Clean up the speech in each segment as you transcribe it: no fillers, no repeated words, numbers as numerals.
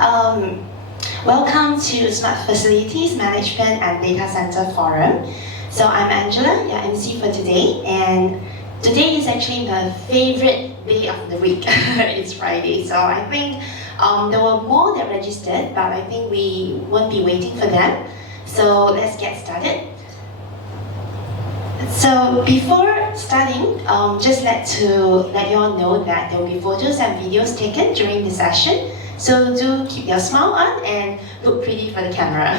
Welcome to Smart Facilities Management and Data Center Forum. So I'm Angela, your MC for today, and today is actually my favorite day of the week. It's Friday, so I think there were more that registered, but I think we won't be waiting for them. So let's get started. So before starting, just let you all know that there will be photos and videos taken during the session. So do keep your smile on and look pretty for the camera.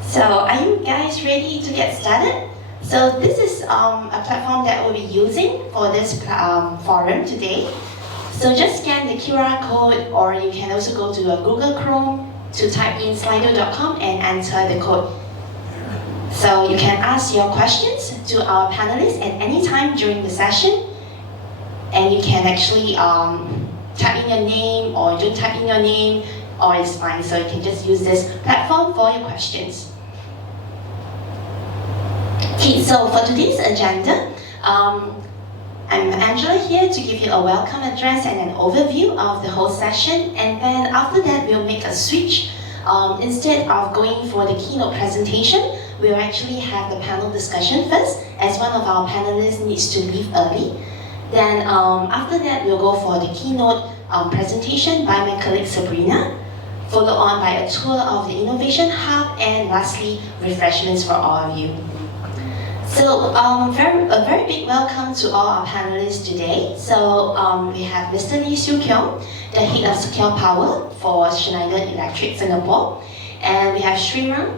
So are you guys ready to get started? So this is a platform that we'll be using for this forum today. So just scan the QR code, or you can also go to Google Chrome to type in slido.com and enter the code. So you can ask your questions to our panelists at any time during the session, and you can actually type in your name, or don't type in your name, or it's fine. So you can just use this platform for your questions. Okay, so for today's agenda, I'm Angela here to give you a welcome address and an overview of the whole session, and then after that we'll make a switch. Instead of going for the keynote presentation, we'll actually have the panel discussion first, as one of our panelists needs to leave early. Then after that, we'll go for the keynote presentation by my colleague Sabrina, followed on by a tour of the Innovation Hub, and lastly, refreshments for all of you. So a very big welcome to all our panelists today. So we have Mr. Lee Siu Kyung, the Head of Secure Power for Schneider Electric Singapore. And we have Sriram,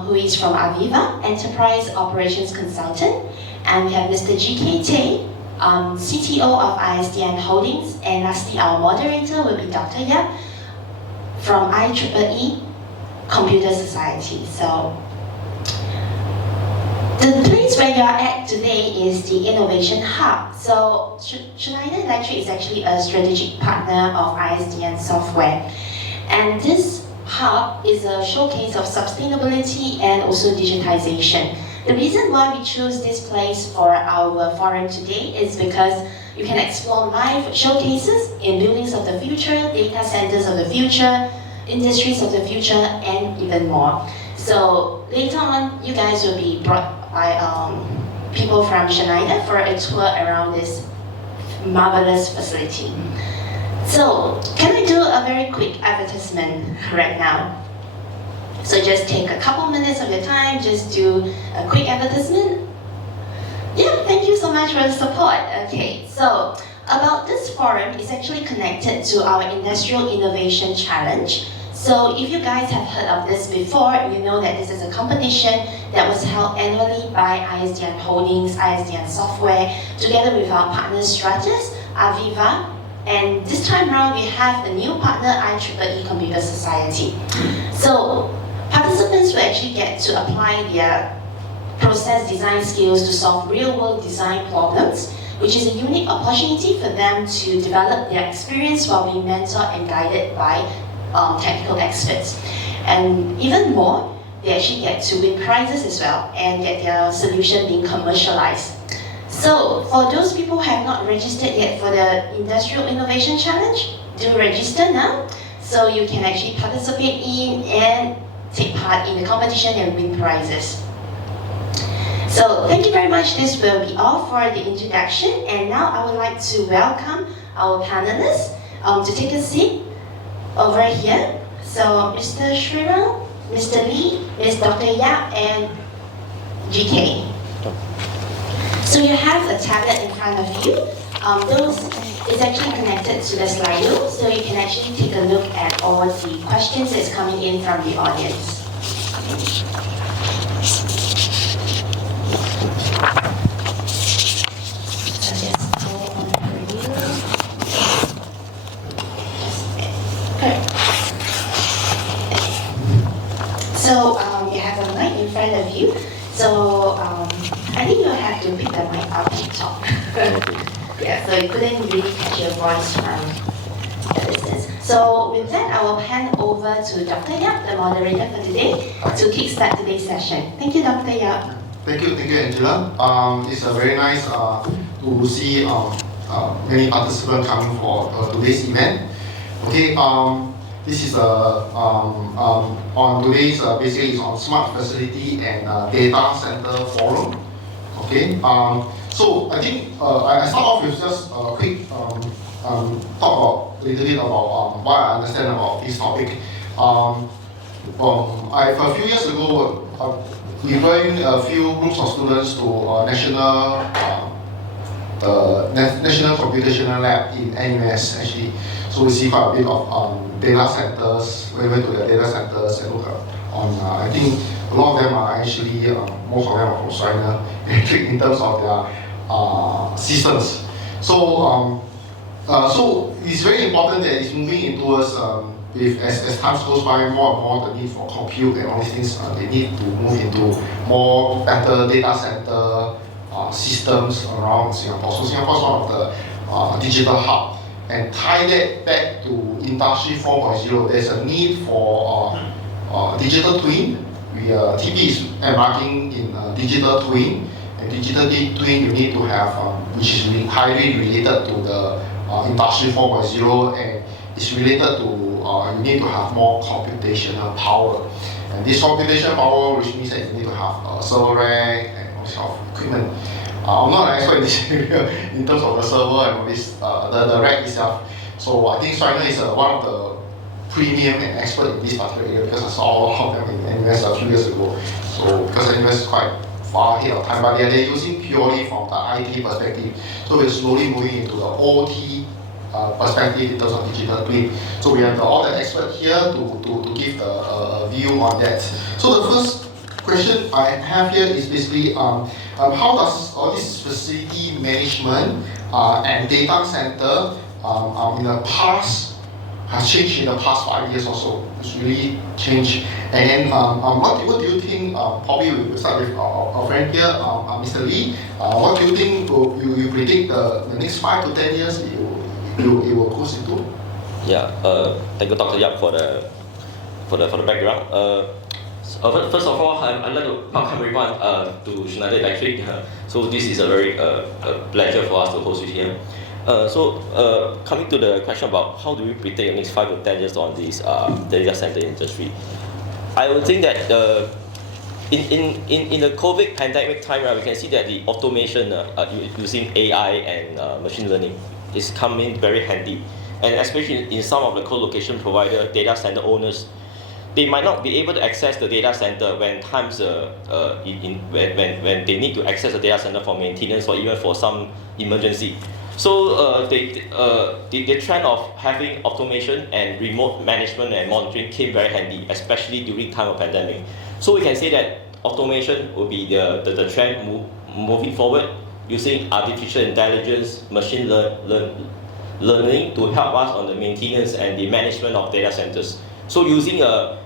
who is from Aviva, Enterprise Operations Consultant. And we have Mr. GK Tay, CTO of ISDN Holdings. And lastly, our moderator will be Dr. Yap from IIIC Computer Society. So the place where you are at today is the Innovation Hub. So Schneider Electric is actually a strategic partner of ISDN Software. And this hub is a showcase of sustainability and also digitization. The reason why we chose this place for our forum today is because you can explore live showcases in buildings of the future, data centers of the future, industries of the future, and even more. So later on, you guys will be brought by people from Schneider for a tour around this marvelous facility. So can I do a very quick advertisement right now? So just take a couple minutes of your time, just do a quick advertisement. Yeah, thank you so much for the support. Okay, so about this forum is actually connected to our Industrial Innovation Challenge. So if you guys have heard of this before, you know that this is a competition that was held annually by ISDN Holdings, ISDN Software, together with our partners Stratus, Aviva, and this time around we have a new partner, IIIC Computer Society. So participants will actually get to apply their process design skills to solve real-world design problems, which is a unique opportunity for them to develop their experience while being mentored and guided by technical experts. And even more, they actually get to win prizes as well and get their solution being commercialized. So for those people who have not registered yet for the Industrial Innovation Challenge, do register now so you can actually participate in and take part in the competition and win prizes. So thank you very much. This will be all for the introduction, and now I would like to welcome our panelists to take a seat over here. So Mr. Sriram, Mr. Lee, Ms. Dr. Yap, and GK. So you have a tablet in front of you. Those is actually connected to the Slido, so you can actually take a look at all the questions that's coming in from the audience. So you have a mic in front of you. So I think you'll have to pick the mic up and talk. Yeah, so you couldn't really catch your voice from the distance. So with that, I will hand over to Dr. Yap, the moderator for today, to kickstart today's session. Thank you, Dr. Yap. Thank you, Angela. It's very nice to see many participants coming for today's event. Okay, this is on today's basically is on smart facility and data center forum. Okay. So I think I start off with just a quick talk about a little bit about what I understand about this topic. A few years ago, we joined a few groups of students to National Computational Lab in NUS actually. So we see quite a bit of data centers. We went to the data centers and look on. I think a lot of them are actually most of them are from Schneider in terms of their systems. So so it's very important that it's moving into us. As time goes by, more and more the need for compute and all these things, they need to move into more better data center systems around Singapore. So Singapore is one of the digital hub, and tie that back to Industry 4.0. There's a need for digital twin. TP is embarking in digital twin, and digital twin you need to have, which is highly related to the Industry 4.0, and it's related to you need to have more computational power. And this computational power, which means that you need to have a server rack and all sort of equipment. I'm not an expert in this area in terms of the server and all this, the rack itself. So I think Schneider is one of the premium and expert in this particular area, because I saw a lot of them in NUS a few years ago. So because NUS is quite far ahead of time, but they're using purely from the IT perspective. So we're slowly moving into the OT perspective in terms of digital twin. So we have all the experts here to give a view on that. So the first question I have here is basically how does all this facility management and data center in the past has changed in the past 5 years or so? It's really changed. And then what do you think, probably we'll start with our friend here, Mr. Lee, what do you think you predict the next 5 to 10 years it will goes into? Yeah, thank you, Dr. Yap, for the background. First of all, I'd like to welcome everyone to Schneider Electric. So this is a very pleasure for us to host you here. Coming to the question about how do we predict the next 5 to 10 years on this data center industry, I would think that in the COVID pandemic time, right, we can see that the automation using AI and machine learning is coming very handy, and especially in some of the co-location provider data center owners, they might not be able to access the data center when times when they need to access the data center for maintenance or even for some emergency. So the trend of having automation and remote management and monitoring came very handy, especially during time of pandemic. So we can say that automation will be the trend moving forward, using artificial intelligence, machine learning to help us on the maintenance and the management of data centers. So using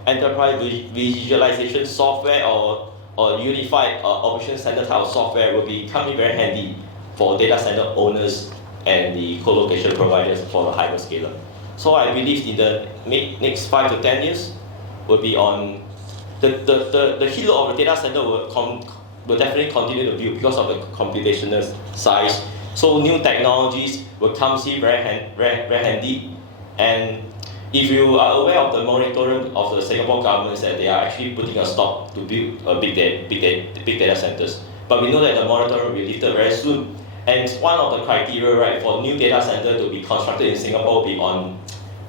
enterprise visualization software or unified operation center type of software will be coming very handy for data center owners and the co-location providers for the hyperscaler. So I believe in the next 5 to 10 years will be on the halo of the data center will definitely continue to build because of the computational size. So new technologies will come see very handy. And if you are aware of the moratorium of the Singapore government, that they are actually putting a stop to build big data centers. But we know that the moratorium will be lifted very soon. And one of the criteria, right, for new data center to be constructed in Singapore will be on,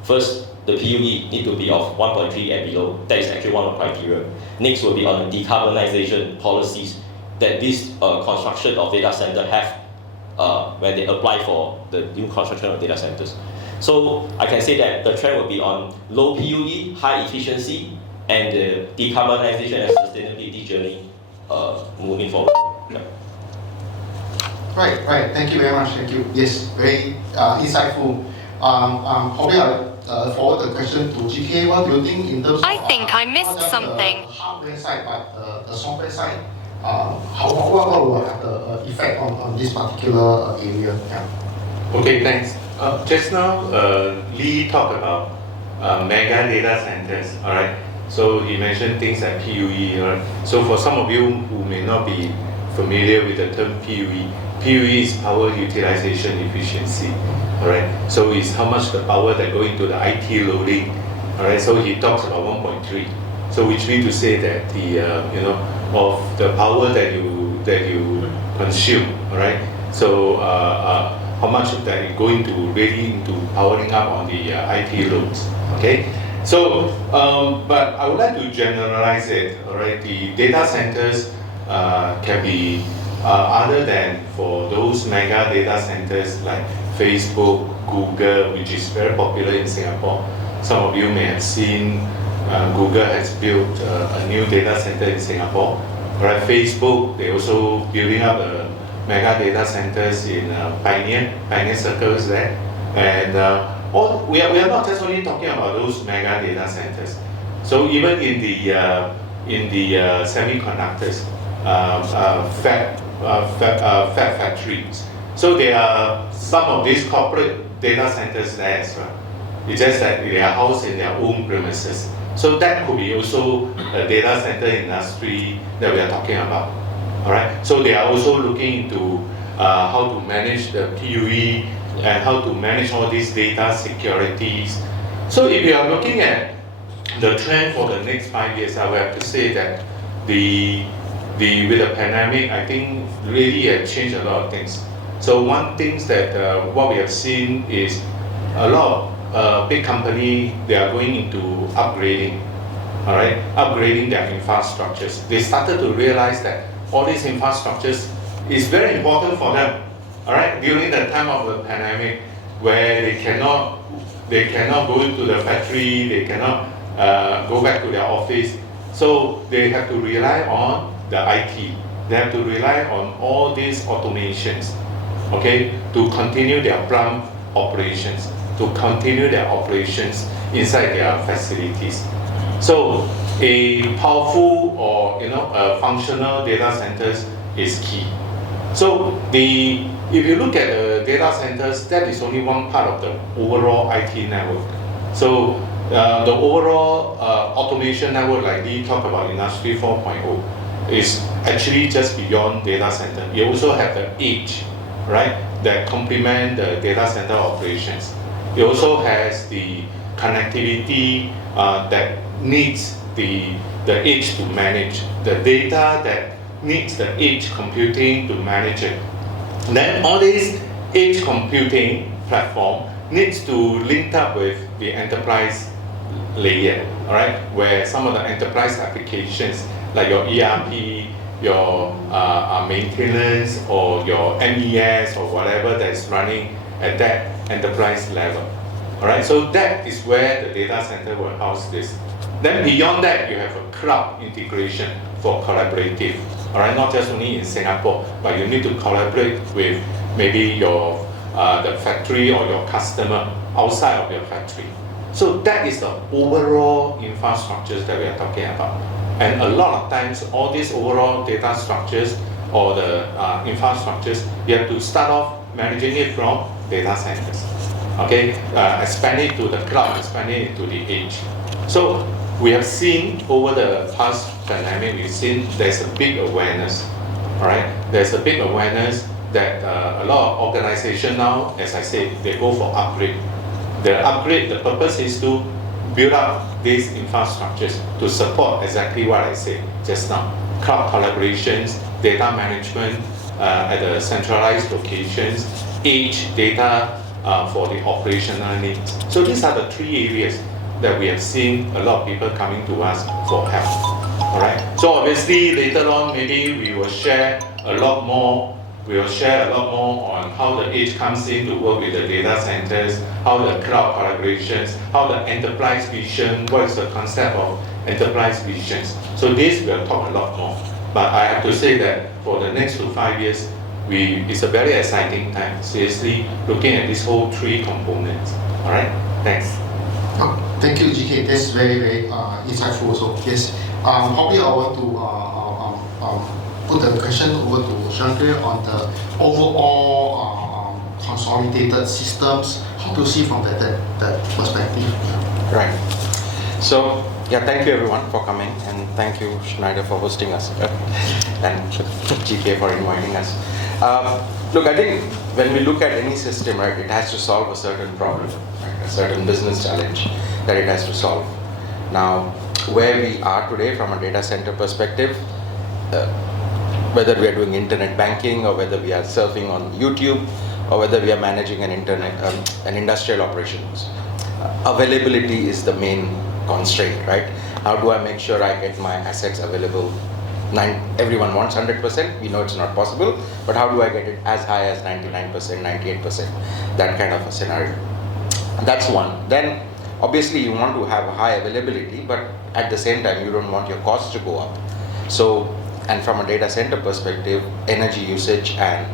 first, the PUE need to be of 1.3 and below. That is actually one of the criteria. Next will be on the decarbonization policies that this construction of data center have when they apply for the new construction of data centers. So I can say that the trend will be on low PUE, high efficiency, and the decarbonization and sustainability journey moving forward. Yeah. Right. Thank you very much. Thank you. Yes, very insightful. Probably I'll forward the question to GK. What do you think in terms of? I think I missed something. The hardware side, but the software side, what will have the effect on this particular area? Yeah. Okay, thanks. Just now, Lee talked about mega data centers. All right. So he mentioned things like PUE. All right. So for some of you who may not be familiar with the term PUE, PUE is power utilization efficiency. All right. So it's how much the power that go into the IT loading All right, so he talks about 1.3. So which means to say that the of the power that you consume, all right. So how much of that is going to really into powering up on the IT loads, okay. So, but I would like to generalize it, all right. The data centers can be other than for those mega data centers like Facebook, Google, which is very popular in Singapore. Some of you may have seen Google has built a new data center in Singapore. Right, Facebook, they also building up mega data centers in Pioneer Circles there. And we are not just only talking about those mega data centers. So even in the semiconductors, fab factories. So there are some of these corporate data centers there as well. It's just that they are housed in their own premises. So that could be also a data center industry that we are talking about. All right. So they are also looking into how to manage the PUE and how to manage all these data securities. So if you are looking at the trend for the next 5 years, I will have to say that with the pandemic, I think really have changed a lot of things. So one thing that what we have seen is a lot of big company, they are going into upgrading, all right, upgrading their infrastructures. They started to realize that all these infrastructures is very important for them, all right, during the time of the pandemic, where they cannot go into the factory, they cannot go back to their office, so they have to rely on the IT. They have to rely on all these automations, okay, to continue their plant operations, to continue their operations inside their facilities. So a powerful or a functional data centers is key. So if you look at the data centers, that is only one part of the overall IT network. So the overall automation network, like we talk about Industry 4.0, is actually just beyond data center. You also have the edge, right, that complement the data center operations. It also has the connectivity that needs the edge to manage the data, that needs the edge computing to manage it. Then all these edge computing platform needs to link up with the enterprise layer, all right, where some of the enterprise applications like your ERP, your maintenance, or your MES, or whatever that's running at that enterprise level. All right, so that is where the data center will house this. Then beyond that, you have a cloud integration for collaborative. All right, not just only in Singapore, but you need to collaborate with maybe your the factory or your customer outside of your factory. So that is the overall infrastructures that we are talking about. And a lot of times, all these overall data structures or the infrastructures, you have to start off managing it from data centers. Okay, expand it to the cloud, expand it to the edge. So we have seen over the past pandemic, we've seen there's a big awareness. All right, there's a big awareness that a lot of organizations now, as I said, they go for upgrade. The upgrade, the purpose is to build up these infrastructures to support exactly what I said just now. Cloud collaborations, data management at the centralized locations, edge data for the operational needs. So these are the three areas that we have seen a lot of people coming to us for help. All right. So obviously later on, maybe we will share a lot more. We will share a lot more on how the edge comes in to work with the data centers, how the cloud collaborations, how the enterprise vision, what is the concept of enterprise visions. So this we'll talk a lot more. But I have to say that for the next 5 years, it's a very exciting time, seriously looking at these whole three components. All right, thanks. Oh, thank you, GK. That's very, very insightful also. Yes. Probably I want to put the question over to Jean-Pierre on the overall consolidated systems, how to see from that perspective. Yeah. Right. So, yeah, thank you everyone for coming, and thank you Schneider for hosting us, and GK for inviting us. Look, I think when we look at any system, right, it has to solve a certain problem. Right? a certain business challenge that it has to solve. Now, where we are today from a data center perspective, whether we are doing internet banking or whether we are surfing on YouTube or whether we are managing an industrial operations, availability is the main constraint, right? How do I make sure I get my assets available? Everyone wants 100%, we know it's not possible, but how do I get it as high as 99%, 98%, that kind of a scenario? That's one. Then obviously you want to have high availability, but at the same time you don't want your costs to go up. So, and from a data center perspective, energy usage and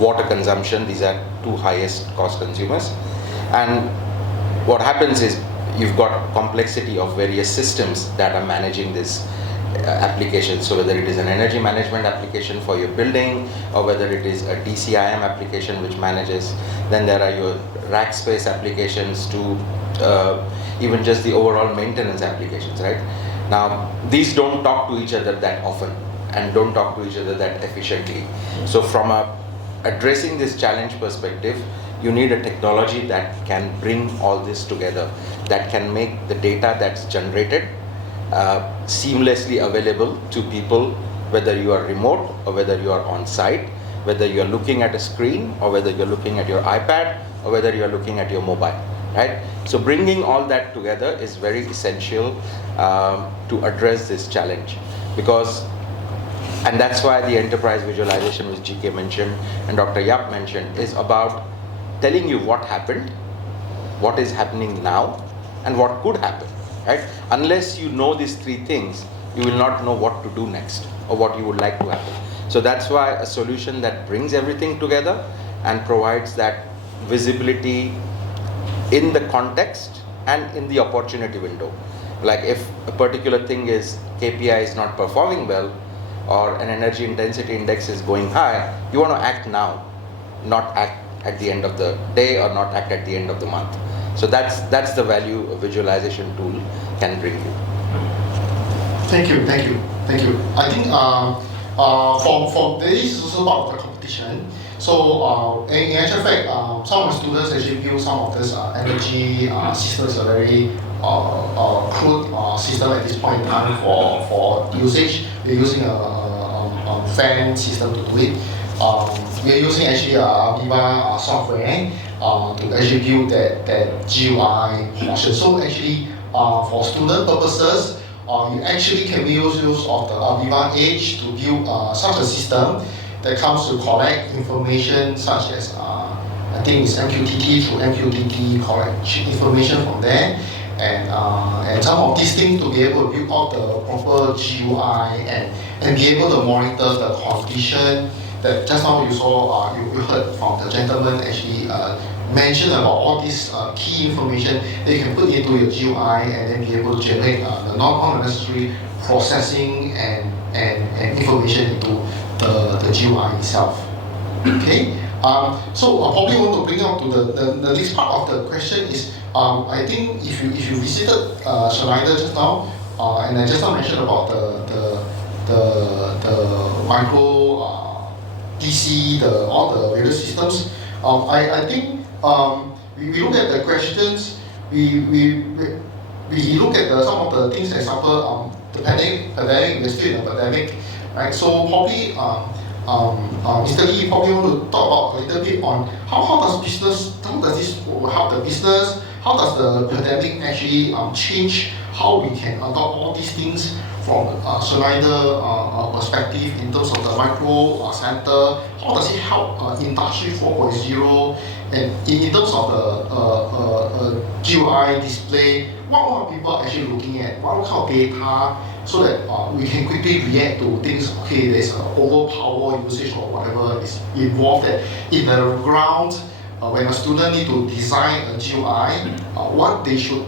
water consumption, these are two highest cost consumers. And what happens is you've got complexity of various systems that are managing this application. So whether it is an energy management application for your building or whether it is a DCIM application which manages, then there are your rack space applications to even just the overall maintenance applications, right? Now, these don't talk to each other that often and don't talk to each other that efficiently. So from addressing this challenge perspective, you need a technology that can bring all this together, that can make the data that's generated seamlessly available to people, whether you are remote or whether you are on site, whether you are looking at a screen or whether you're looking at your iPad or whether you are looking at your mobile, right? So bringing all that together is very essential to address this challenge, because, and that's why the enterprise visualization which GK mentioned and Dr. Yap mentioned is about telling you what happened, what is happening now, and what could happen, right? Unless you know these three things, you will not know what to do next or what you would like to happen. So that's why a solution that brings everything together and provides that visibility in the context and in the opportunity window. Like if a particular thing is KPI is not performing well or an energy intensity index is going high, you want to act now, not act at the end of the day or not act at the end of the month. So that's the value a visualization tool can bring you. Thank you. I think for this is also part of the competition. So in actual fact, some of the students actually view some of this energy systems a very crude system at this point in time for usage. We're using a fan system to do it. We're using actually Viva software to actually build that GUI portion. So actually, for student purposes, you actually can use of the Viva Edge to build such a system that comes to collect information such as I think it's MQTT, through MQTT collect information from there, and some of these things to be able to build out the proper GUI and be able to monitor the condition. That just now you saw, you heard from the gentleman actually mention about all this key information that you can put into your GUI and then be able to generate the non-necessary processing and information into the GUI itself. Okay, so I probably want to bring up to the next part of the question is, I think if you visited Schneider just now, and I just now mentioned about the micro PC, all the various systems. I think we look at the questions. We look at some of the things. Example, the pandemic. We're still in a pandemic, right? So probably Mr. Lee probably want to talk about a little bit on how does this help the business? How does the pandemic actually change how we can adopt all these things from Schneider perspective in terms of the micro center? How does it help Industry 4.0? And in terms of the GUI display, what are people actually looking at? What kind of data, so that we can quickly react to things? Okay, there's overpower usage or whatever is involved in the ground. When a student need to design a GUI, what they should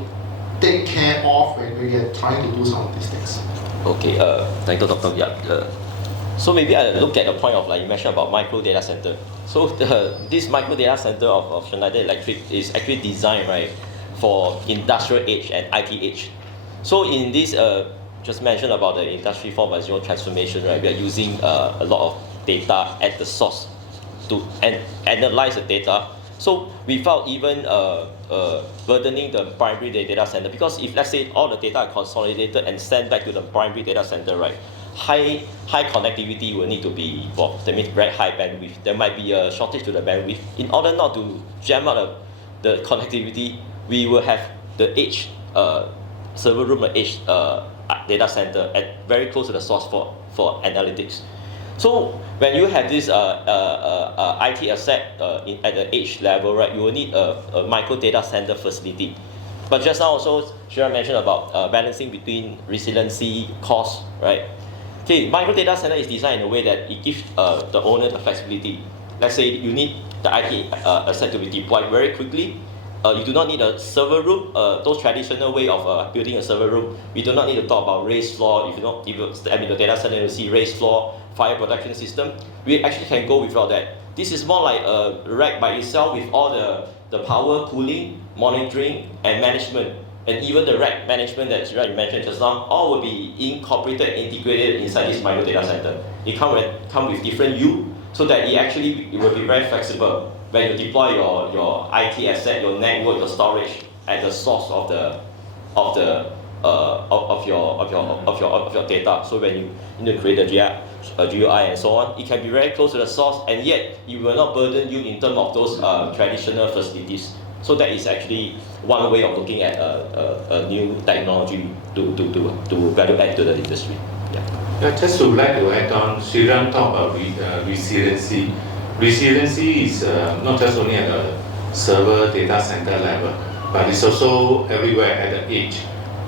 take care of when we are trying to do some of these things. Okay, thank you, Dr. Yap. So maybe I look at the point of, like you mentioned about micro data center. So this micro data center of Schneider Electric is actually designed, right, for industrial age and IT age. So in this, just mentioned about the Industry 4.0 transformation, right, we are using a lot of data at the source to analyze the data So without even burdening the primary data center, because if let's say all the data are consolidated and sent back to the primary data center, right, high connectivity will need to be involved. That means very high bandwidth. There might be a shortage to the bandwidth. In order not to jam out the connectivity, we will have the edge server room, the edge data center at very close to the source for analytics. So when you have this IT asset at the edge level, right, you will need a micro data center facility. But just now also, Shira mentioned about balancing between resiliency, cost, right? Okay, micro data center is designed in a way that it gives the owner the flexibility. Let's say you need the IT asset to be deployed very quickly. You do not need a server room. Those traditional way of building a server room, we do not need to talk about raised floor. If you step in the data center, you see raised floor, fire protection system. We actually can go without that. This is more like a rack by itself with all the power, cooling, monitoring, and management. And even the rack management that you mentioned just now, all will be incorporated, integrated inside this micro data center. It come with different U, so that it will be very flexible when you deploy your IT asset, your network, your storage at the source of your data. So when you integrate the GUI and so on, it can be very close to the source, and yet it will not burden you in terms of those traditional facilities. So that is actually one way of looking at a new technology to value add to the industry. Yeah, just to like to add on, Sriram talked about resiliency. Resiliency is not just only at the server data center level, but it's also everywhere at the edge.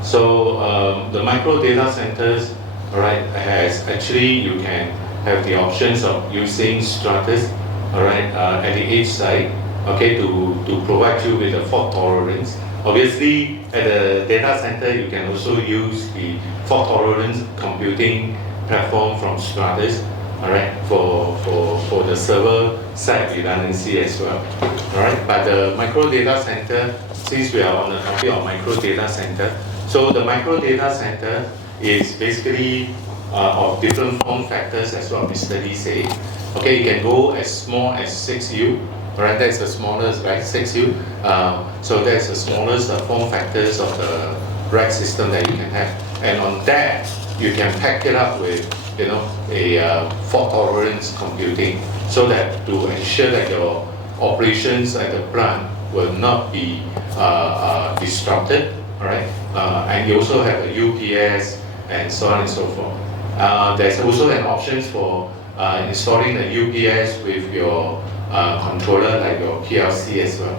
So the micro data centers, right, has actually you can have the options of using Stratus, alright, at the edge side, okay, to provide you with a fault tolerance. Obviously, at the data center, you can also use the fault tolerance computing platform from Stratus, alright, for the server side redundancy as well, alright. But the micro data center, since we are on the topic of micro data center, so the micro data center is basically of different form factors, as what Mr. Lee said. Okay, you can go as small as 6U, right? That's the smallest, right? 6U. So that's the smallest form factors of the rack system that you can have, and on that you can pack it up with a fault tolerance computing, so that to ensure that your operations at the plant will not be disrupted, all right? And you also have a UPS and so on and so forth. There's also an option for installing the UPS with your controller, like your PLC as well.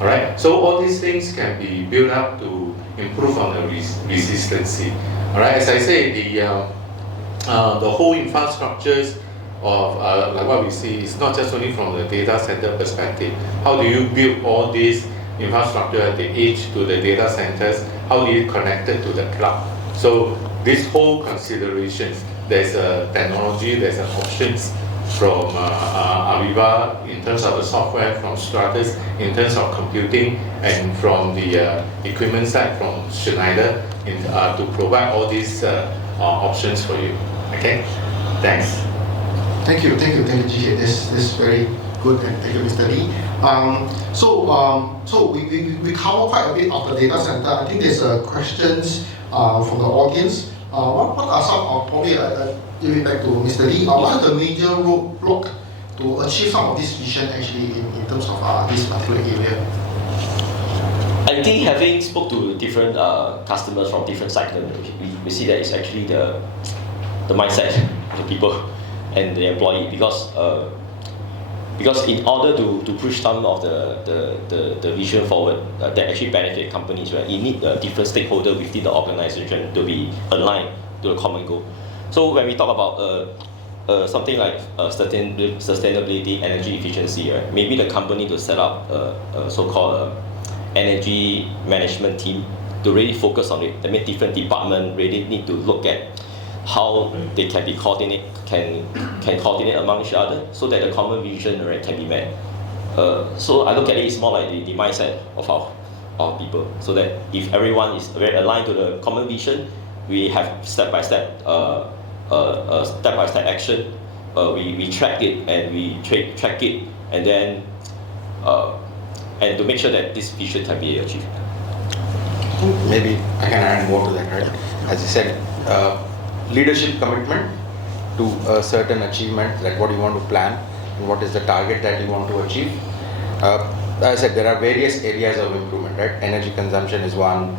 All right. So all these things can be built up to improve on the resiliency. All right. As I say, the whole infrastructures of like what we see is not just only from the data center perspective. How do you build all these infrastructure at the edge to the data centers? How do you connect it to the cloud? So this whole considerations, there's a technology, there's an options from Aviva in terms of the software, from Stratus in terms of computing, and from the equipment side from Schneider to provide all these options for you. Okay, thanks. Thank you, GK. This is very good, and thank you, Mr. Lee. So we cover quite a bit of the data center. I think there's questions from the audience. What are some of, probably give it back to Mr. Lee, what are the major roadblocks to achieve some of this vision actually in terms of this particular area? I think having spoke to different customers from different sectors, we see that it's actually the mindset of the people and the employee, because in order to push some of the vision forward that actually benefit companies, right, you need a different stakeholder within the organization to be aligned to the common goal. So when we talk about something like sustainability, energy efficiency, right, maybe the company to set up a so-called energy management team to really focus on it. That means different departments really need to look at how they can be can coordinate among each other, so that the common vision, right, can be met. So I look at it, it's more like the mindset of our people, so that if everyone is very aligned to the common vision, we have step-by-step step-by-step action. We track it and we track it, and then and to make sure that this vision can be achieved. Maybe I can add more to that, right? As you said, leadership commitment to a certain achievement, like what you want to plan and what is the target that you want to achieve. As I said, there are various areas of improvement, right? Energy consumption is one,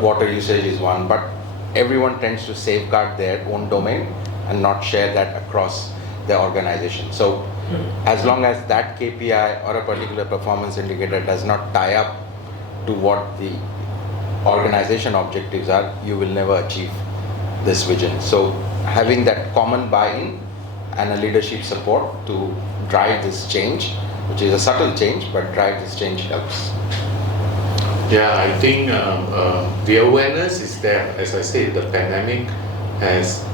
water usage is one, but everyone tends to safeguard their own domain and not share that across their organization. So as long as that KPI or a particular performance indicator does not tie up to what the organization objectives are, you will never achieve this vision. So having that common buy-in and a leadership support to drive this change, which is a subtle change, but drive this change helps. Yeah, I think the awareness is there. As I said, the pandemic has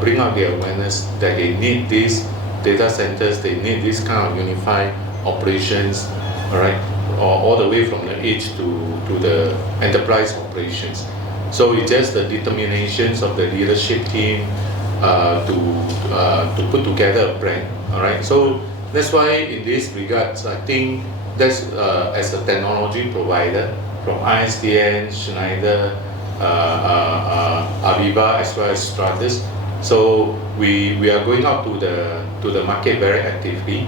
bring out the awareness that they need these data centers, they need this kind of unified operations, all right, all the way from the edge to the enterprise operations. So it's just the determinations of the leadership team to put together a plan, all right. So that's why in this regards, I think that's as a technology provider from ISDN, Schneider, Aviva, as well as Stratus. So we are going out to the market very actively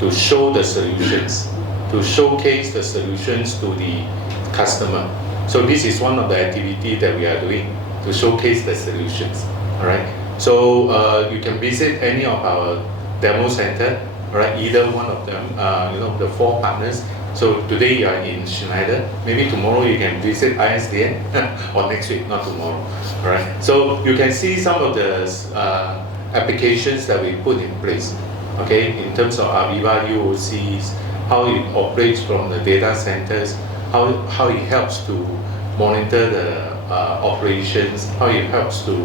to show the solutions, to showcase the solutions to the customer. So this is one of the activities that we are doing to showcase the solutions. All right. So you can visit any of our demo center. All right. Either one of them. The 4 partners. So today you are in Schneider. Maybe tomorrow you can visit ISDN or next week, not tomorrow. All right. So you can see some of the applications that we put in place. Okay. In terms of Aviva UOCs, how it operates from the data centers, how it helps to monitor the operations, how it helps to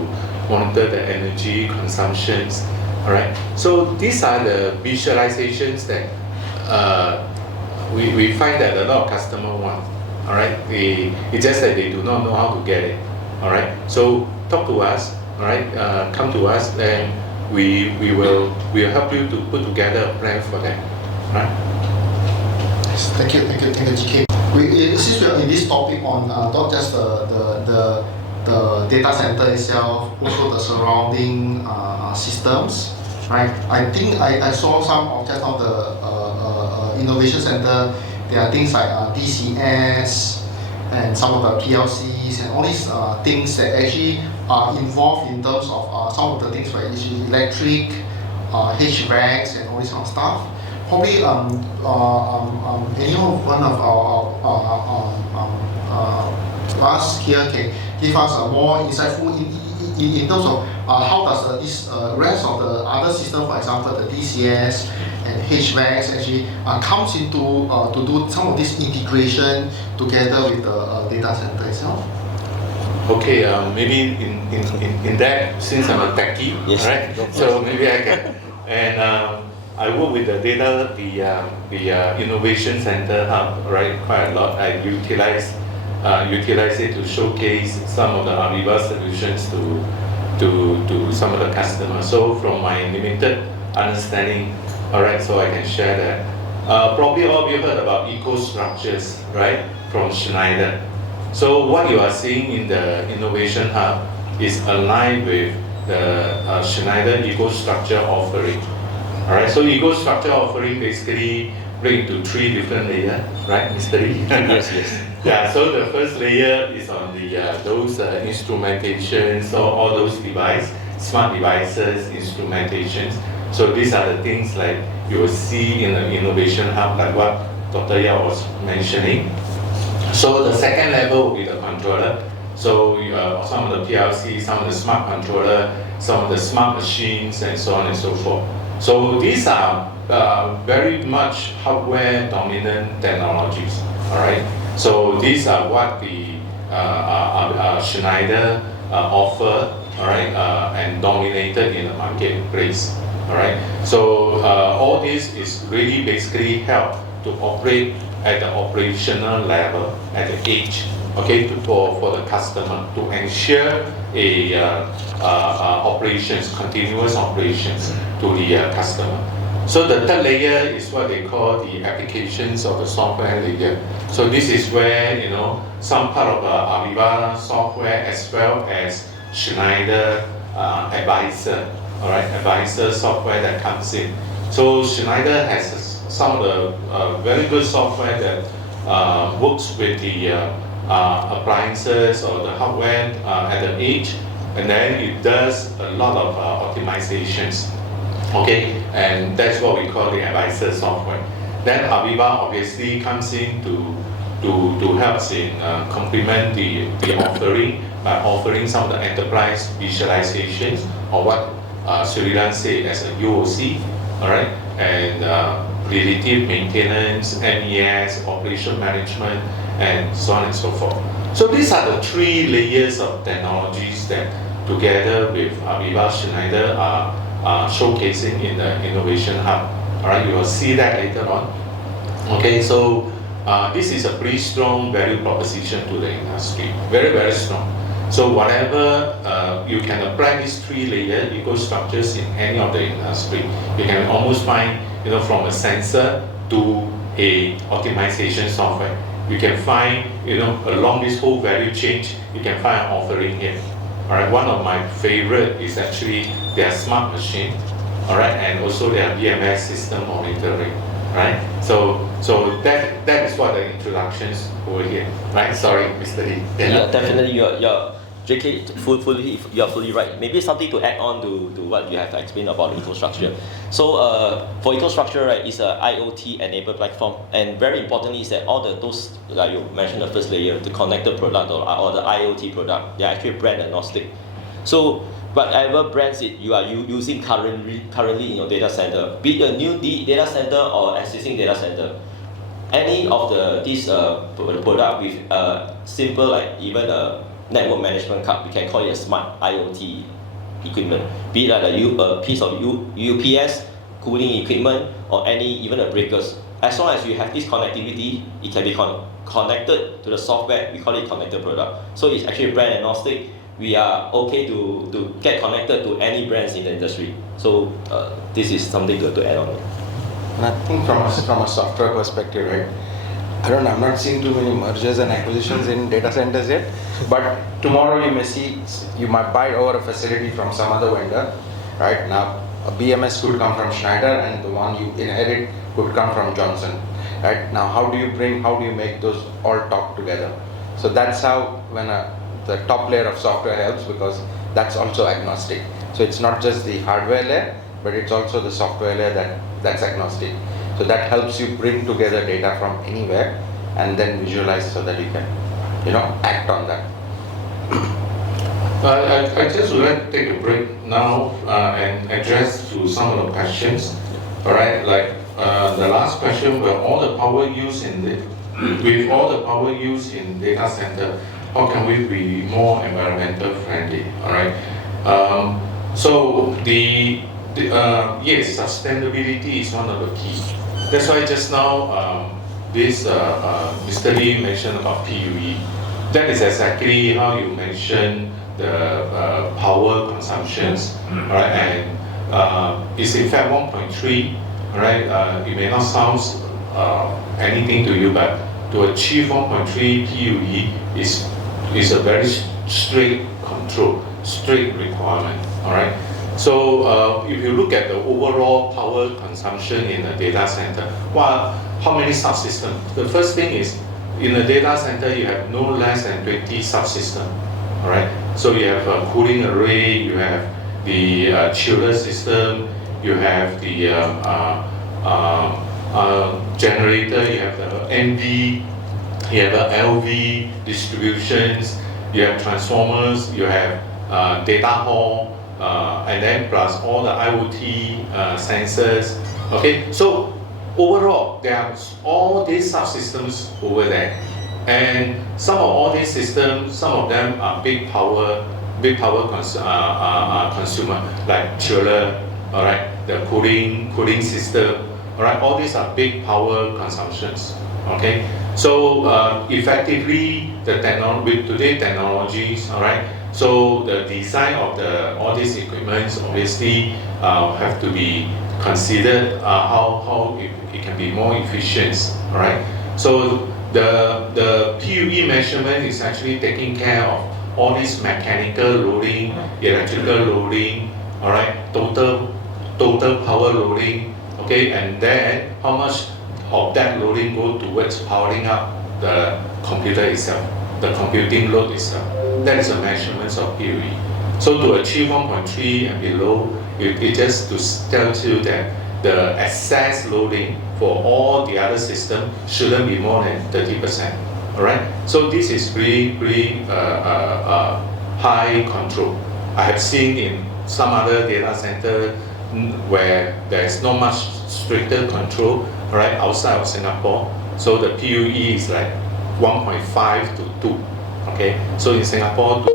monitor the energy consumptions. All right. So these are the visualizations that we find that a lot of customers want. All right. It's just that they do not know how to get it. All right. So talk to us. All right. Come to us, and we will help you to put together a plan for that. All right. Thank you, GK. Since we are in this topic on not just the data center itself, also the surrounding systems, right? I think I saw some of just now the innovation center. There are things like DCS and some of the PLCs and all these things that actually are involved in terms of some of the things like electric, HVACs and all this kind of stuff. Probably any one of us here can give us a more insightful in terms of how does this rest of the other system, for example the DCS and HVACs actually comes into to do some of this integration together with the data center itself. Okay, maybe in that, since I'm a techie, yes. Right? So maybe I can, and I work with the innovation center hub, right, quite a lot. I utilize it to showcase some of the Aviva solutions to some of the customers. So from my limited understanding, all right, so I can share that. Probably all of you heard about EcoStructures, right, from Schneider. So what you are seeing in the innovation hub is aligned with the Schneider EcoStructure offering. All right, so EcoStructure offering basically break into 3 different layers, right, Mr. Lee? Yes, yes. Yeah, so the first layer is on the those instrumentations, or all those devices, smart devices, instrumentations. So these are the things like you will see in the innovation hub, like what Dr. Yao was mentioning. So the second level will be the controller. So some of the PLC, some of the smart controller, some of the smart machines, and so on and so forth. So these are very much hardware dominant technologies. All right. So these are what the Schneider offer. All right, and dominated in the marketplace. All right. So all this is really basically help to operate at the operational level, at the edge, okay, for the customer to ensure a operations, continuous operations to the customer. So the third layer is what they call the applications of the software layer. So this is where, you know, some part of Aviva software as well as Schneider advisor, all right, advisor software that comes in. So Schneider has some of the very good software that works with the appliances or the hardware at the edge, and then it does a lot of optimizations. Okay, and that's what we call the advisor software. Then Aviva obviously comes in to help in complement the offering by offering some of the enterprise visualizations or what Surilan said as a UOC, all right, and predictive maintenance, MES, operation management, and so on and so forth. So these are the three layers of technologies that together with Aviva Schneider are showcasing in the Innovation Hub. All right, you will see that later on. Okay, so this is a pretty strong value proposition to the industry, very, very strong. So whatever you can apply these three-layer eco-structures in any of the industry, you can almost find, you know, from a sensor to a optimization software. You can find, you know, along this whole value chain, you can find an offering here. All right, one of my favorite is actually their smart machine, all right, and also their BMS system monitoring, right? So that is what the introductions over here, right? Sorry, Mr. Lee. Yeah, definitely. You're JK, you're fully right. Maybe something to add on to what you have explained about EcoStruxure. So for EcoStruxure, right, it's a IoT enabled platform, and very importantly is that all those, like you mentioned, the first layer, the connected product or the IoT product, they're actually brand agnostic. So whatever brands you are using currently in your data center, be it a new data center or existing data center, any of these product with simple, like even a network management card, we can call it a smart IoT equipment, be it like a piece of UPS, cooling equipment, or even a breakers. As long as you have this connectivity, it can be connected to the software. We call it connected product. So it's actually brand agnostic. We are okay to get connected to any brands in the industry. So this is something to add on. And I think from a software perspective, right? I don't know, I'm not seeing too many mergers and acquisitions in data centers yet, but tomorrow you might buy over a facility from some other vendor, right? Now, a BMS could come from Schneider and the one you inherit could come from Johnson, right? Now, how do you make those all talk together? So that's how the top layer of software helps, because that's also agnostic. So it's not just the hardware layer, but it's also the software layer that's agnostic. So that helps you bring together data from anywhere and then visualize so that you can, act on that. I just would like to take a break now and address to some of the questions. All right, like the last question: with all the power used in data center, how can we be more environmental friendly? All right. So yes, sustainability is one of the key. That's why just now Mr. Lee mentioned about PUE. That is exactly how you mentioned the power consumptions, right? And it's in fact 1.3, right? It may not sound anything to you, but to achieve 1.3 PUE is a very strict control, strict requirement, all right? So if you look at the overall power consumption in a data center, how many subsystems? The first thing is, in a data center, you have no less than 20 subsystems, all right? So you have a cooling array, you have the chiller system, you have the generator, you have the NV, you have the LV distributions, you have transformers, you have data hall, and then plus all the IoT sensors. Okay, so overall, there are all these subsystems over there, and some of all these systems, some of them are big power consumer, like chiller, all right, the cooling system, all right. All these are big power consumptions. Okay, so effectively, with today's technologies, all right. So the design of all these equipments obviously have to be considered how it can be more efficient, right? So the PUE measurement is actually taking care of all this mechanical loading, electrical loading, all right, total power loading, okay, and then how much of that loading go towards powering up the computer itself, the computing load itself. That is the measurements of PUE. So to achieve 1.3 and below, it just tells you that the excess loading for all the other systems shouldn't be more than 30%. All right. So this is pretty high control. I have seen in some other data center where there is not much stricter control, right, outside of Singapore. So the PUE is like 1.5 to 2. Okay. So in Singapore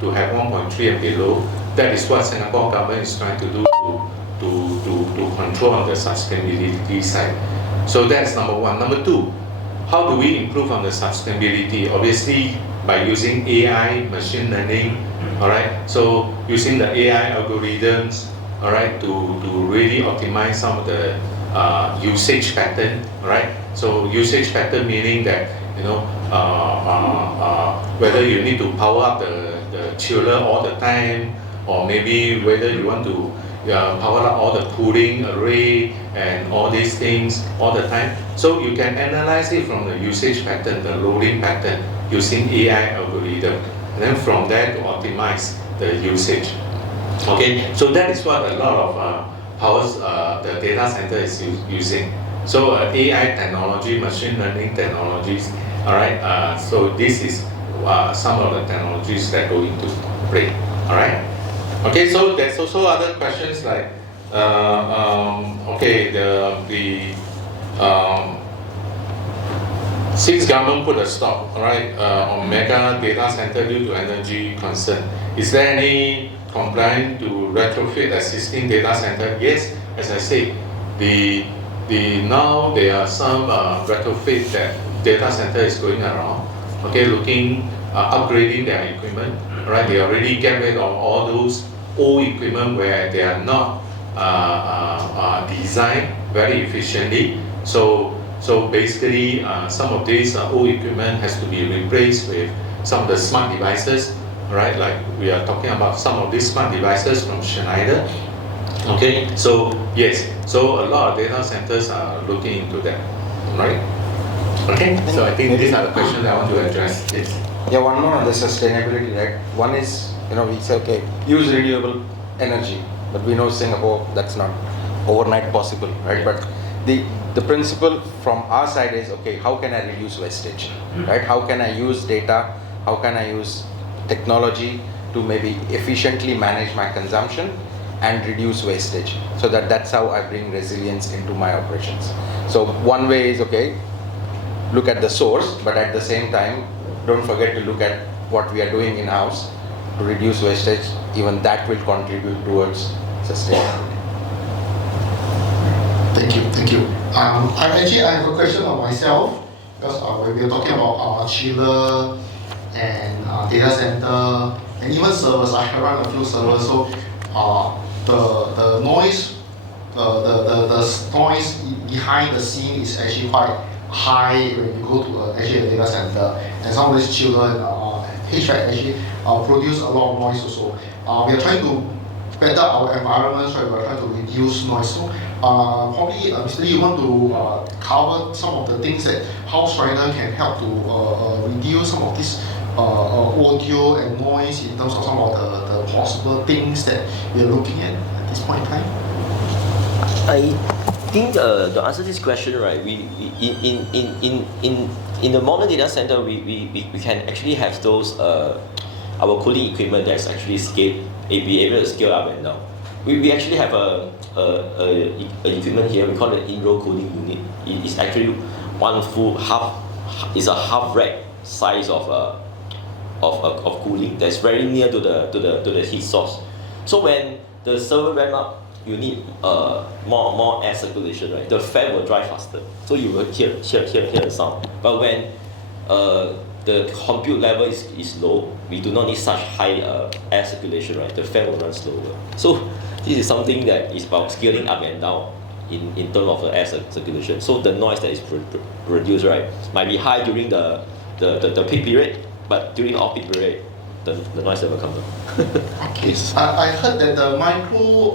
to have 1.3 and below, that is what Singapore government is trying to do to control on the sustainability side. So that's number one. Number two, how do we improve on the sustainability? Obviously by using AI, machine learning, all right. So using the AI algorithms, all right, to really optimize some of the usage pattern, right? So usage pattern meaning that whether you need to power up the chiller all the time, or maybe whether you want to power up all the cooling array and all these things all the time. So you can analyze it from the usage pattern, the loading pattern, using AI algorithm, and then from there to optimize the usage. Okay, so that is what a lot of powers the data center is using. So AI technology, machine learning technologies, all right. So this is some of the technologies that go into play. All right. Okay, so there's also other questions like, okay, since government put a stop, all right, on mega data center due to energy concern, is there any compliance to retrofit existing data center? Yes, as I said, now there are some retrofit that data center is going around, okay, looking upgrading their equipment, right? They already get rid of all those old equipment where they are not designed very efficiently. So basically, some of these old equipment has to be replaced with some of the smart devices, right? Like we are talking about some of these smart devices from Schneider. Okay, so yes, so a lot of data centers are looking into that, right? Okay, so I think these are the questions I want to address. Yes. Yeah, one more on the sustainability, right? One is, we say, okay, use renewable energy, but we know Singapore, that's not overnight possible, right? But the principle from our side is, okay, how can I reduce wastage, right? How can I use data? How can I use technology to maybe efficiently manage my consumption and reduce wastage? So that's how I bring resilience into my operations. So one way is, okay, look at the source, but at the same time, don't forget to look at what we are doing in-house to reduce wastage. Even that will contribute towards sustainability. Thank you. I have a question on myself, because when we are talking about chiller and data center and even servers, I have run a few servers. So the noise, the noise behind the scene is actually quite high when you go to actually a data center, and some of these chiller and HVAC actually produce a lot of noise also. We are trying to better our environments, right? We are trying to reduce noise. So probably Mr. Lee, you want to cover some of the things that how Schneider can help to reduce some of this audio and noise in terms of some of the possible things that we are looking at this point in time. I think to answer this question, right, we in the modern data center, we can actually have those our cooling equipment that's actually be able to scale up and down. We actually have a equipment here. We call it in-row cooling unit. It is actually one full half rack size of cooling that's very near to the heat source. So when the server ramp up, you need more air circulation, right? The fan will drive faster, so you will hear the sound. But when the compute level is low, we do not need such high air circulation, right? The fan will run slower. So this is something that is about scaling up and down in terms of the air circulation. So the noise that is produced, right, might be high during the peak period, but during the off-peak period, the noise never comes down. Okay. I heard that the micro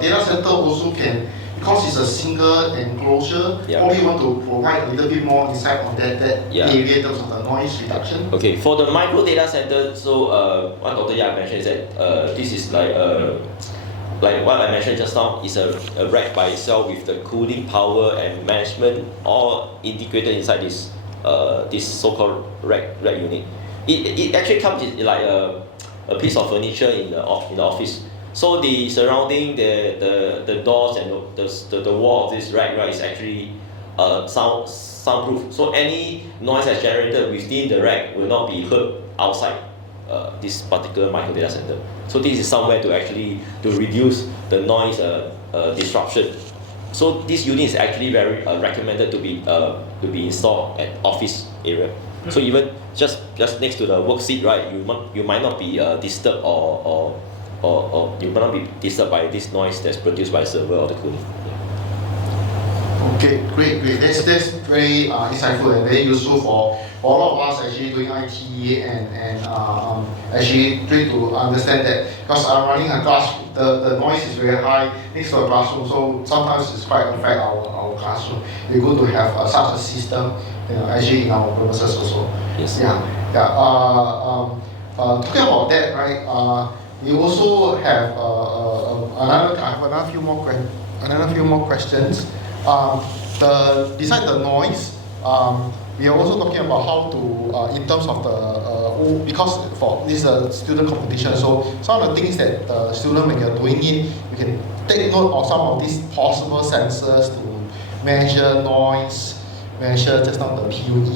data center also can, because it's a single enclosure, Yeah. probably want to provide a little bit more insight on that Yeah. area in terms of the noise reduction. Okay, for the micro data center, so what Dr. Yap mentioned is that this is like what I mentioned just now, is a rack by itself with the cooling power and management all integrated inside this so-called rack unit. It actually comes in like a piece of furniture in the office. So the surrounding the doors and the wall of this rack, right, is actually soundproof. So any noise that's generated within the rack will not be heard outside this particular micro data center. So this is somewhere to actually reduce the noise disruption. So this unit is actually very recommended to be installed at office area. So even just next to the work seat, right, you might not be disturbed or you might not be disturbed by this noise that's produced by the server or the cooling. Okay, great. That's very insightful and very useful for a lot of us actually doing IT and actually trying to understand that, because I'm running a class, the noise is very high next to a classroom, so sometimes it's quite affect our classroom. We're going to have such a system, actually in our premises also. Yes. Talking about that, right? We also have another few more questions. Beside the noise, we are also talking about how to, in terms of because for this is a student competition, so some of the things that the student, when you're doing it, you can take note of some of these possible sensors to measure noise, measure just now the PUE,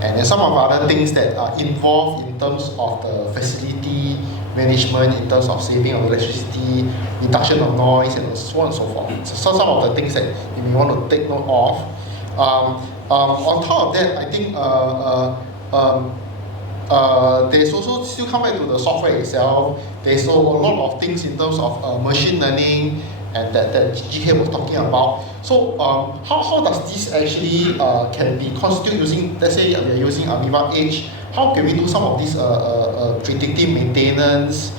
and then some of other things that are involved in terms of the facility management, in terms of saving of electricity, reduction of noise, and so on and so forth. So some of the things that you may want to take note of. On top of that, I think there's also, still come back to the software itself, there's a lot of things in terms of machine learning and that GK was talking about. So how does this actually can be constituted using, let's say we are using Aviva Edge, how can we do some of this predictive maintenance?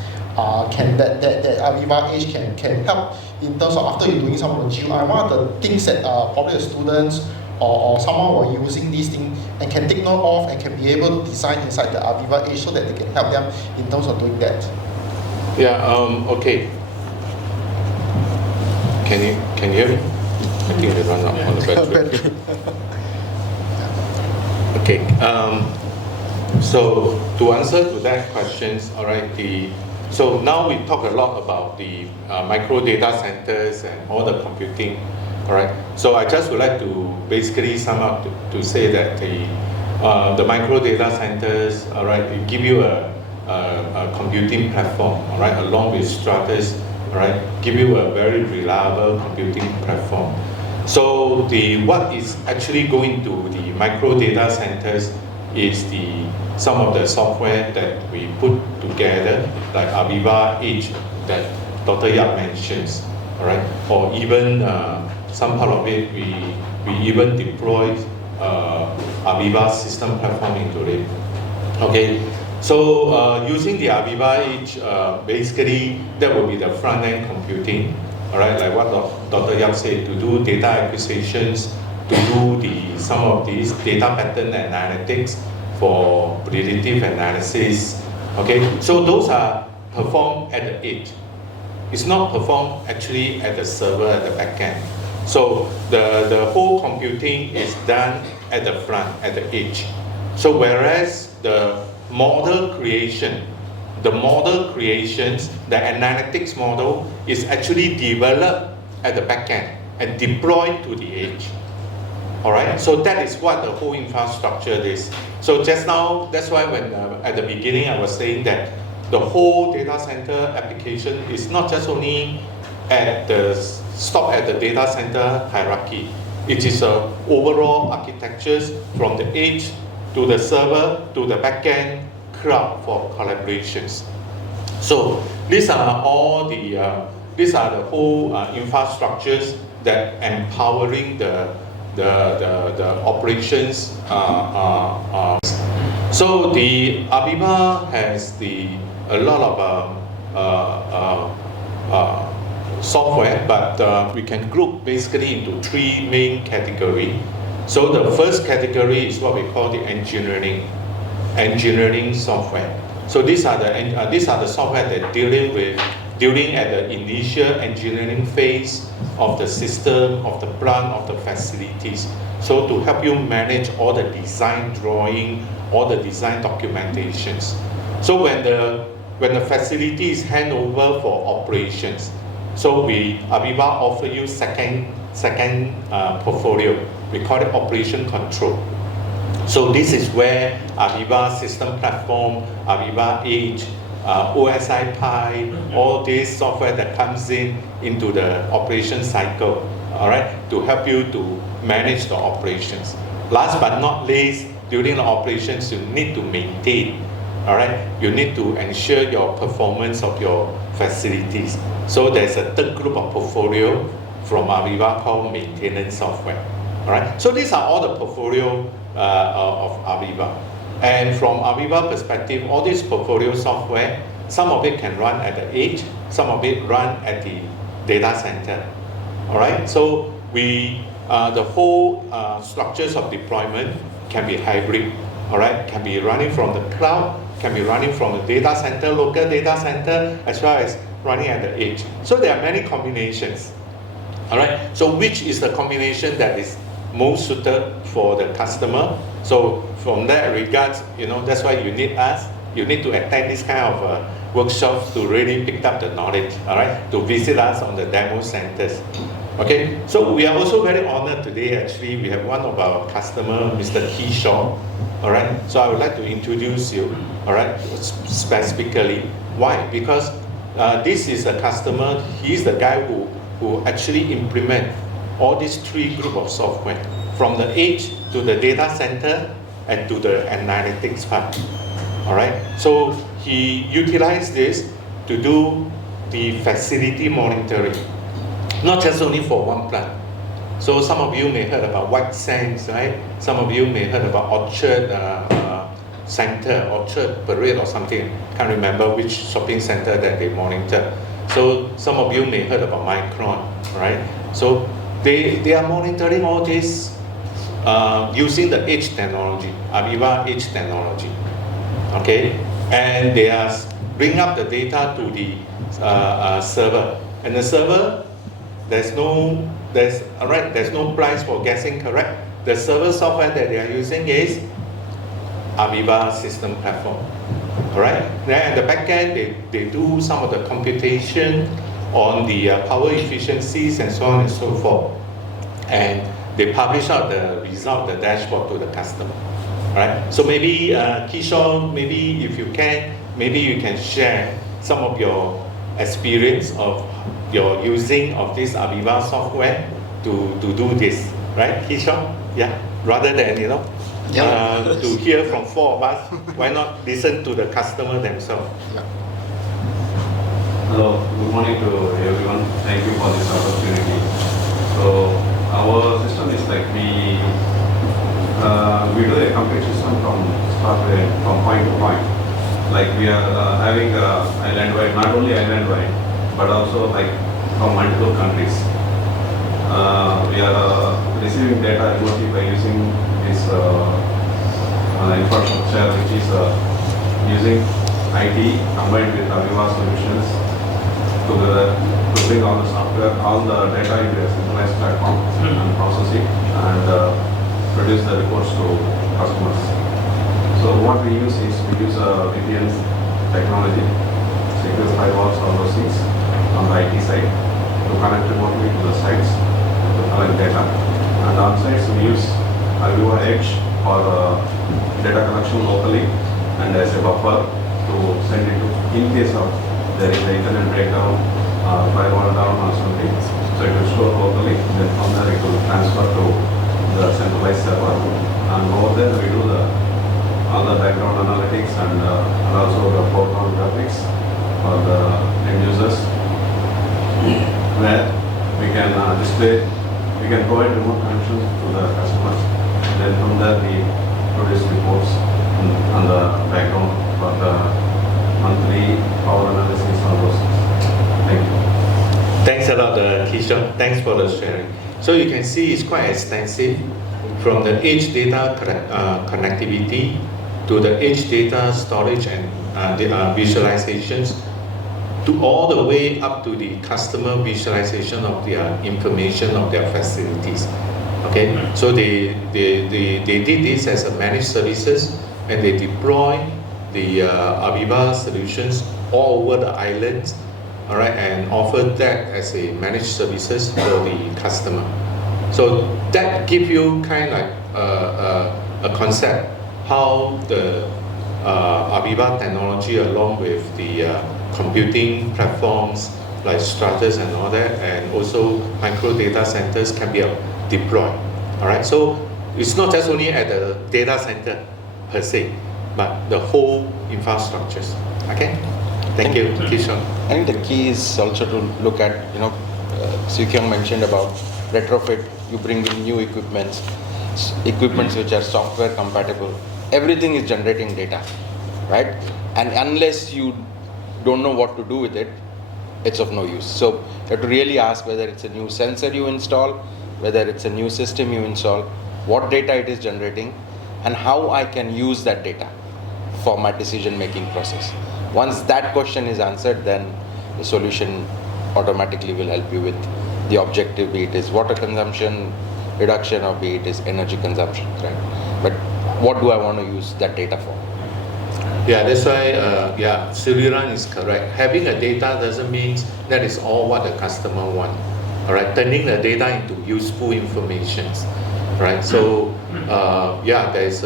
Can that Aviva Edge can help in terms of after you're doing some of the GUI? What are the things that probably the students or someone who are using these things and can take note of and can be able to design inside the Aviva Edge so that they can help them in terms of doing that? Yeah, okay. Can you hear me? I think they run out on the battery. Okay. So to answer to that questions, all right. So now we talk a lot about the micro data centers and all the computing, all right. So I just would like to basically sum up to say that the micro data centers, all right, will give you a computing platform, all right, along with Stratus, all right, give you a very reliable computing platform. So what is actually going to the micro data centers is some of the software that we put together, like Aviva Edge that Dr. Yap mentions, all right, or even some part of it we even deploy Aviva system platform into it. Okay, so using the Aviva Edge, basically that will be the front end computing, all right, like what Dr. Yap said, to do data acquisitions, to do some of these data pattern analytics for predictive analysis. Okay, so those are performed at the edge. It's not performed actually at the server at the back end. So the whole computing is done at the front, at the edge. So whereas the model creations, the analytics model is actually developed at the back end and deployed to the edge. All right, so that is what the whole infrastructure is. So just now, that's why when at the beginning I was saying that the whole data center application is not just only stop at the data center hierarchy. It is a overall architectures from the edge to the server, to the backend cloud for collaborations. So these are all the whole infrastructures that empowering the operations. So the Aviva has a lot of software, but we can group basically into three main categories. So the first category is what we call the engineering software. So these are the software that dealing at the initial engineering phase of the system, of the plant, of the facilities. So to help you manage all the design drawing, all the design documentations. So when the facility is handed over for operations, so Aviva offer you second portfolio. We call it operation control. So this is where Aviva system platform, Aviva Edge, OSI Pi, all this software that comes into the operation cycle, all right, to help you to manage the operations. Last but not least, during the operations, you need to maintain, all right, you need to ensure your performance of your facilities. So there's a third group of portfolio from Aviva called maintenance software, all right. So these are all the portfolio of Aviva. And from Aviva perspective, all this portfolio software, some of it can run at the edge, some of it run at the data center. All right. So the whole structures of deployment can be hybrid. All right. Can be running from the cloud, can be running from the data center, local data center, as well as running at the edge. So there are many combinations. All right. So which is the combination that is most suited for the customer? So from that regards, that's why you need us. You need to attend this kind of workshops to really pick up the knowledge, all right, to visit us on the demo centers. Okay, so we are also very honored today. Actually, we have one of our customer, Mr. Kishore, all right. So I would like to introduce you, all right, specifically. Why? Because this is a customer. He is the guy who actually implement all these three group of software, from the edge to the data center and to the analytics part. All right. So he utilized this to do the facility monitoring, not just only for one plant. So some of you may heard about White Sands, right? Some of you may heard about Orchard Center, Orchard Parade or something. Can't remember which shopping center that they monitor. So some of you may heard about Micron, right? So they are monitoring all this using the edge technology, Aviva edge technology. Okay, and they are bring up the data to the server, and the server there's no price for guessing, correct? The server software that they are using is Aviva system platform. All right. Then at the back end, they do some of the computation on the power efficiencies and so on and so forth, and they publish out the result, the dashboard to the customer. Right. So maybe Kishore, maybe if you can, maybe you can share some of your experience of your using of this Aviva software to do this, right, Kishore? Yeah. Rather than to hear from four of us, why not listen to the customer themselves? Yeah. Hello, good morning to everyone. Thank you for this opportunity. So our system is like we do a complete system from point to point. Like we are having island-wide, not only island-wide, but also like from multiple countries. We are receiving data remotely by using this infrastructure, which is using IT combined with Aviva solutions together to bring all the software, all the data into a centralized platform and process it and produce the reports to customers. So what we use is VPN technology, secure firewalls, all those things on the IT side to connect remotely to the sites to collect data. And on sites we use Aviva Edge for data collection locally and as a buffer to send it to, in case of there is an internet breakdown, firewall down or something. So it will store locally, then from there it will transfer to the centralized server, and over there we do the all the background analytics and also the foreground graphics for the end users, where we can display, we can provide remote connection to the customers. Then from there we produce reports on the background for the monthly power analysis and those things. Thank you. Thanks a lot, Kishore. Thanks for the sharing. So you can see it's quite extensive, from the edge data connectivity to the edge data storage and visualizations, to all the way up to the customer visualization of their information of their facilities. Okay, so they did this as a managed services, and they deploy the Aviva solutions all over the islands, all right, and offer that as a managed services for the customer. So that gives you kind of like a concept how the Aviva technology, along with the computing platforms like Stratus and all that, and also micro data centers can be deployed. All right, so it's not just only at the data center per se, but the whole infrastructures. Okay, thank you, Kishore. I think the key is also to look at, Siew Keong mentioned about retrofit. You bring in new equipments which are software compatible. Everything is generating data, right? And unless you don't know what to do with it, it's of no use. So you have to really ask whether it's a new sensor you install, whether it's a new system you install, what data it is generating, and how I can use that data for my decision-making process. Once that question is answered, then the solution automatically will help you with the objective, be it is water consumption reduction or be it is energy consumption, right? But what do I want to use that data for? Yeah, that's why, Suliran is correct. Having a data doesn't mean that is all what the customer wants. All right, turning the data into useful information, right? So, there's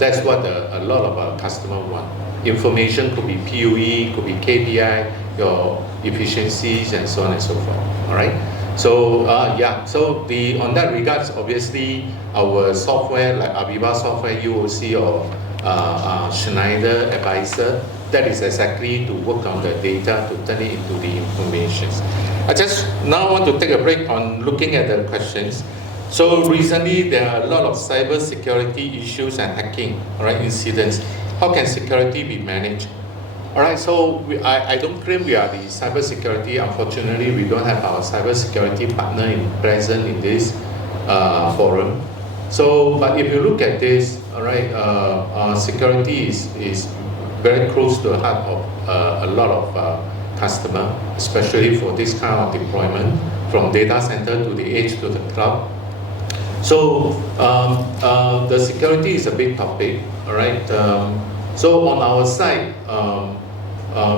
that's what a lot of our customers want. Information could be PUE, could be KPI, your efficiencies, and so on and so forth. All right. So so on that regards, obviously our software like Aviva software, UOC or Schneider Advisor, that is exactly to work on the data to turn it into the information. I just now want to take a break on looking at the questions. So recently there are a lot of cyber security issues and hacking, right, incidents. How can security be managed? All right, so I don't claim we are the cyber security. Unfortunately, we don't have our cyber security partner present in this forum. So, but if you look at this, all right, security is very close to the heart of a lot of customers, especially for this kind of deployment from data center to the edge to the cloud. So the security is a big topic, all right. So on our side,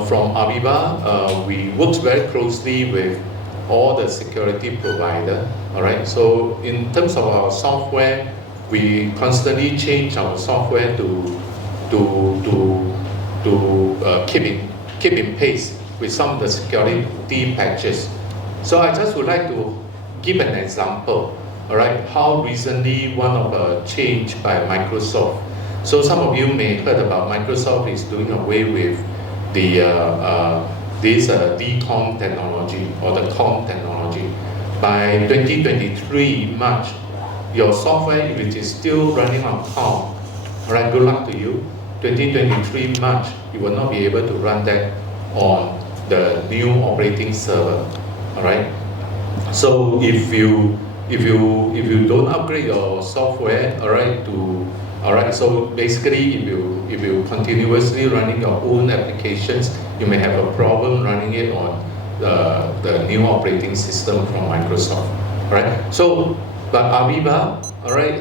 from Aviva, we work very closely with all the security provider, all right. So in terms of our software, we constantly change our software to keep in pace with some of the security patches. So I just would like to give an example, all right, how recently one of change by Microsoft. So some of you may heard about Microsoft is doing away with the this DCOM technology or the COM technology. By 2023 March, your software, which is still running on COM, all right, good luck to you. 2023 March, you will not be able to run that on the new operating server, all right. So if you don't upgrade your software, all right, so basically if you continuously running your own applications, you may have a problem running it on the new operating system from Microsoft, all right. So but Aviva, all right,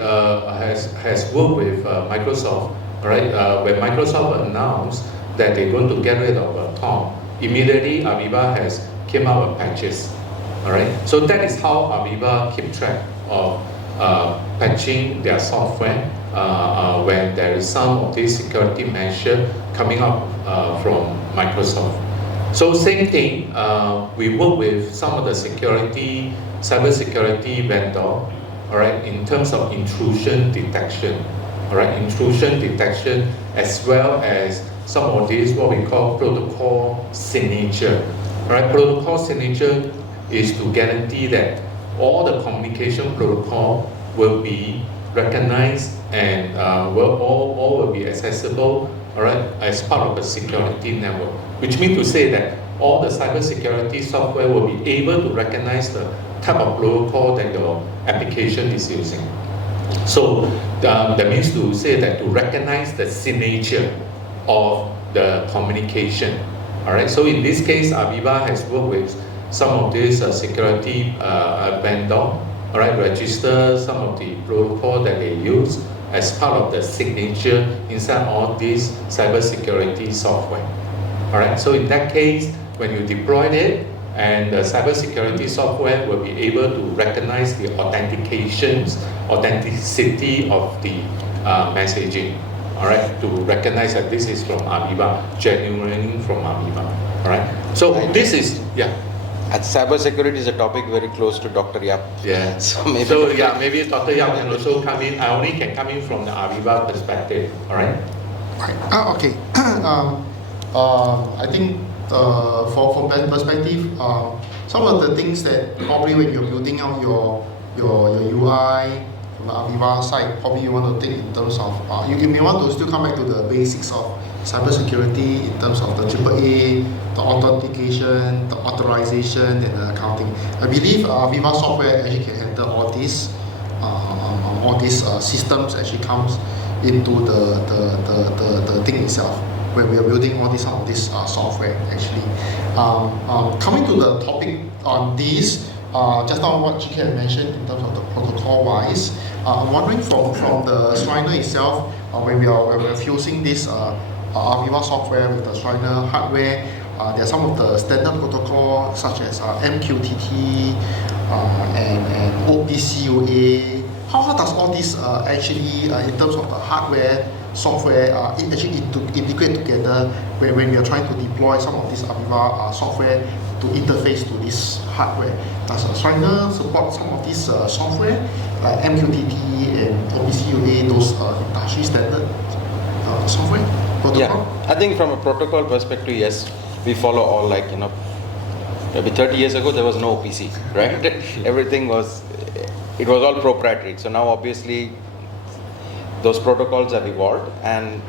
has worked with Microsoft, all right. When Microsoft announced that they're going to get rid of COM, immediately Aviva has came out with patches, all right. So that is how Aviva keep track of patching their software when there is some of these security measure coming up from Microsoft. So same thing, we work with some of the cyber security vendor, all right, in terms of intrusion detection. all right, intrusion detection, as well as some of these what we call protocol signature. All right, protocol signature is to guarantee that all the communication protocol will be recognized and all will be accessible, all right, as part of the security network. Which means to say that all the cybersecurity software will be able to recognize the type of protocol that your application is using. So that means to say that to recognize the signature of the communication. All right. So in this case, Aviva has worked with some of these security vendor, all right, register some of the protocol that they use as part of the signature inside all these cybersecurity software. All right. So in that case, when you deploy it, and the cybersecurity software will be able to recognize the authenticity of the messaging. All right, to recognize that this is from Aviva, genuine from Aviva. All right. So this is And cybersecurity is a topic very close to Dr. Yap. Yeah. So maybe maybe Dr. Yap can also come in. I only can come in from the Aviva perspective. All right. Okay. I think for perspective, some of the things that probably when you're building out your UI from the Aviva side, probably you want to take in terms of you may want to still come back to the basics of cybersecurity in terms of the AAA, the authentication, the authorization, and the accounting. I believe Aviva software actually can handle all these systems actually comes into the thing itself when we are building all some of this software actually. Coming to the topic on this, just now what GK had mentioned in terms of the protocol wise, I'm wondering from the Schneider itself, when we are fusing this Aviva software with the Schneider hardware, there are some of the standard protocol such as MQTT and OPCUA. How does all this actually, in terms of the hardware, software, actually integrate together when we are trying to deploy some of this Aviva software to interface to this hardware? Does Schneider support some of this software like MQTT and OPCUA, those industry standard software protocol? Yeah, I think from a protocol perspective, yes, we follow all maybe 30 years ago there was no OPC, right? Everything was all proprietary. So now obviously those protocols have evolved, and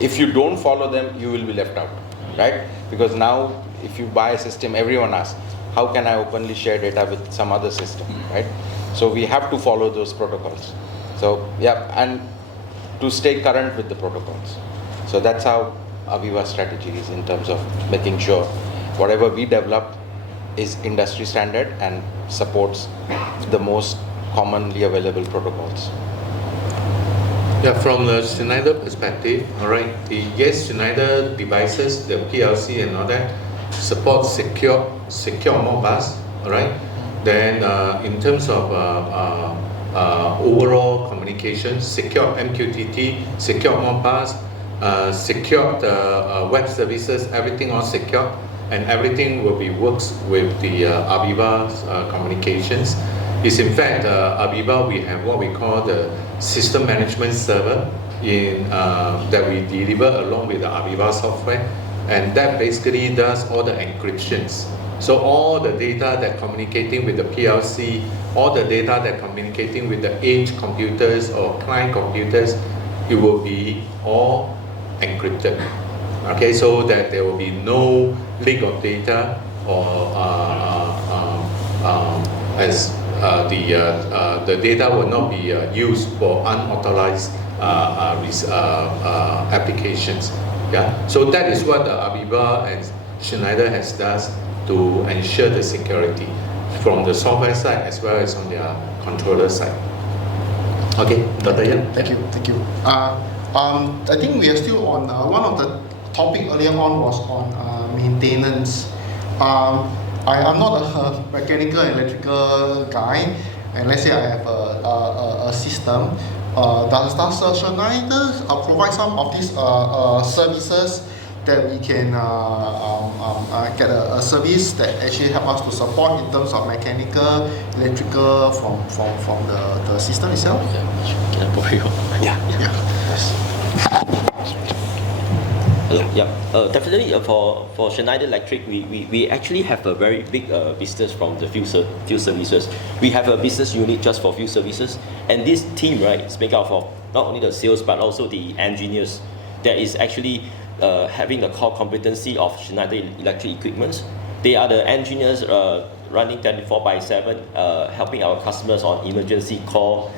if you don't follow them, you will be left out, right? Because now if you buy a system, everyone asks, how can I openly share data with some other system, right? So we have to follow those protocols. So yeah, and to stay current with the protocols. So that's how Aviva strategy is in terms of making sure whatever we develop is industry standard and supports the most commonly available protocols. Yeah, from the Schneider perspective, all right, yes, Schneider devices, the PLC and all that, support secure Modbus, all right. Then in terms of overall communication, secure MQTT, secure Modbus, secure the web services, everything all secure, and everything will be works with the Aviva communications. Is in fact Aviva, we have what we call the system management server that we deliver along with the Aviva software, and that basically does all the encryptions. So all the data that communicating with the PLC, all the data that communicating with the edge computers or client computers, it will be all encrypted. Okay, so that there will be no leak of data or as the data will not be used for unauthorized applications. Yeah, so that is what Aviva and Schneider has done to ensure the security from the software side as well as on their controller side. Okay, Dr. Yan. Thank you. I think we are still on one of the topic earlier on was on maintenance. I'm not a mechanical and electrical guy, and let's say I have a system. Does Schneider provide some of these services that we can get a service that actually help us to support in terms of mechanical, electrical from the system itself? Can I borrow you? Yeah. Yeah. Yes. Hello. Yeah. Definitely for Schneider Electric, we actually have a very big business from the field services. We have a business unit just for field services, and this team, right, is made up of not only the sales but also the engineers that is actually having the core competency of Schneider Electric equipment. They are the engineers running 24/7, helping our customers on emergency call,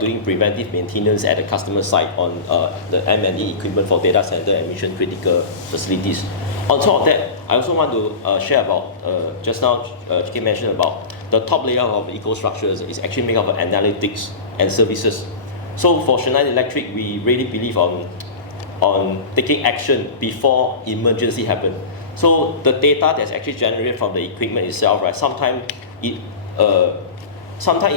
doing preventive maintenance at the customer site on the M&E equipment for data center and mission critical facilities. On top of that, I also want to share about, just now GK mentioned about the top layer of EcoStruxures is actually made up of analytics and services. So for Schneider Electric, we really believe on taking action before emergency happen. So the data that's actually generated from the equipment itself, right, sometimes it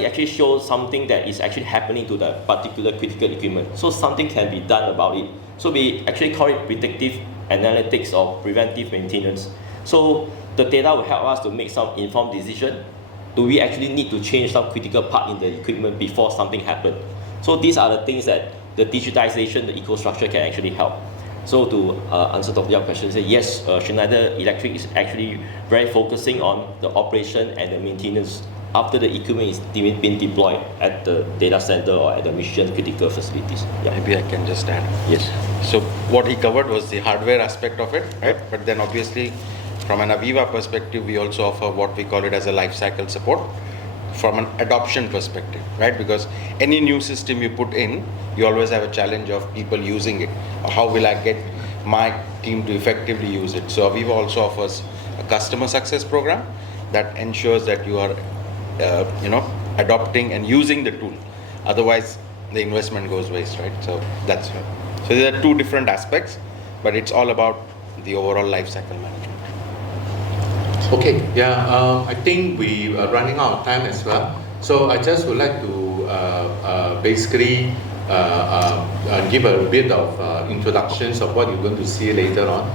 actually shows something that is actually happening to the particular critical equipment. So something can be done about it. So we actually call it predictive analytics or preventive maintenance. So the data will help us to make some informed decision. Do we actually need to change some critical part in the equipment before something happens? So these are the things that the digitization, the EcoStruxure can actually help. So to answer your question, say yes, Schneider Electric is actually very focusing on the operation and the maintenance after the equipment is being deployed at the data center or at the mission critical facilities. Yeah. Maybe I can just add. Yes. So what he covered was the hardware aspect of it, right? But then obviously from an Aviva perspective, we also offer what we call it as a life cycle support from an adoption perspective, right? Because any new system you put in, you always have a challenge of people using it. How will I get my team to effectively use it? So Aviva also offers a customer success program that ensures that you are adopting and using the tool. Otherwise, the investment goes waste, right? So that's it. So there are two different aspects, but it's all about the overall life cycle management. Okay, yeah, I think we are running out of time as well. So I just would like to basically give a bit of introductions of what you're going to see later on.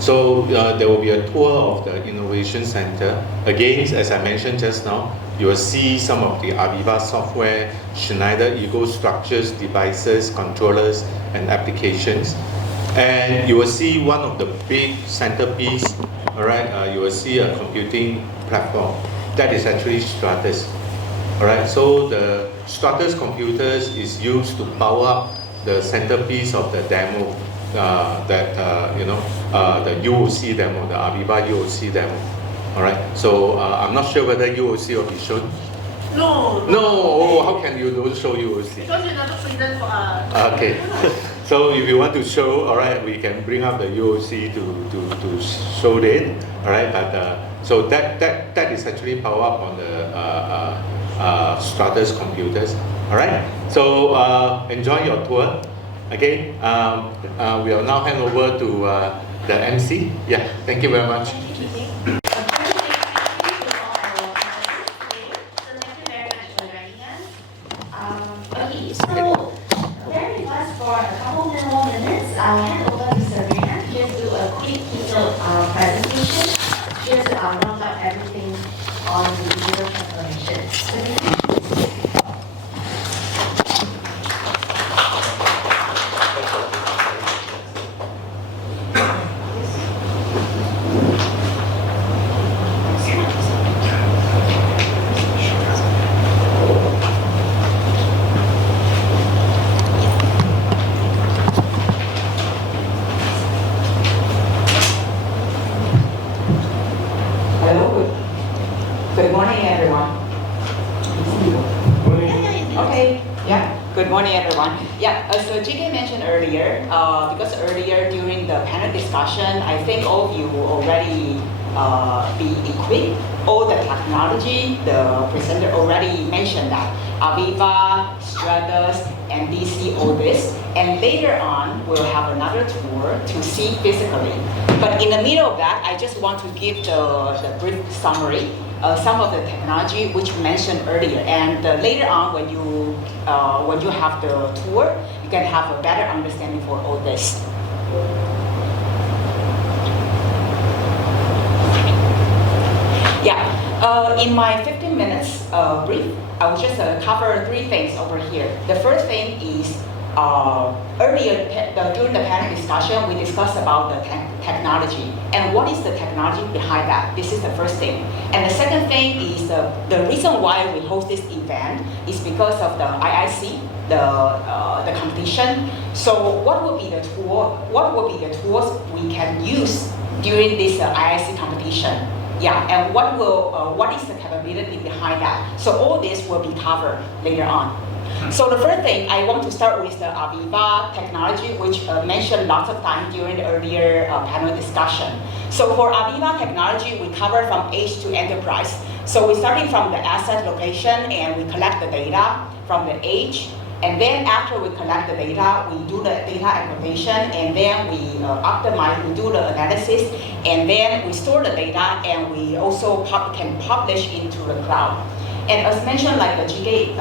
So there will be a tour of the Innovation Center. Again, as I mentioned just now, you will see some of the Aviva software, Schneider EcoStruxures devices, controllers, and applications. And you will see one of the big centerpiece, all right, you will see a computing platform. That is actually Stratus. All right, so the Stratus computers is used to power up the centerpiece of the demo, the UOC demo, the Aviva UOC demo. All right, so I'm not sure whether UOC will be shown. No. No, oh, how can you don't show UOC? Because you never present for us. Okay, so if you want to show, all right, we can bring up the UOC to show it, all right, but so that is actually power up on the Stratus computers, all right. So enjoy your tour. Okay, we will now hand over to the MC. Yeah, thank you very much. I'll hand over to Serena just do a quick keynote presentation, just to round up everything on the digital transformation. Serena? Good morning, everyone. Okay, yeah, good morning, everyone. Yeah, as GK mentioned earlier, because earlier during the panel discussion, I think all of you will already be equipped. All the technology, the presenter already mentioned that. Aviva, Stratus, NDC, all this. And later on, we'll have another tour to see physically. But in the middle of that, I just want to give the brief summary. Some of the technology which mentioned earlier, and later on when you have the tour, you can have a better understanding for all this. Yeah, in my 15 minutes brief, I will just cover 3 things over here. The first thing is earlier during the panel discussion, we discussed about the technology and what is the technology behind that. This is the first thing. And the second thing is the reason why we host this event is because of the IIC, the competition. So what will be the tool? What will be the tools we can use during this IIC competition? Yeah, and what is the capability behind that? So all this will be covered later on. So the first thing, I want to start with the Aviva technology, which mentioned lots of times during the earlier panel discussion. So for Aviva technology, we cover from edge to enterprise. So we're starting from the asset location and we collect the data from the edge. And then after we collect the data, we do the data aggregation, and then we optimize, we do the analysis, and then we store the data, and we also can publish into the cloud. And as mentioned, like the GK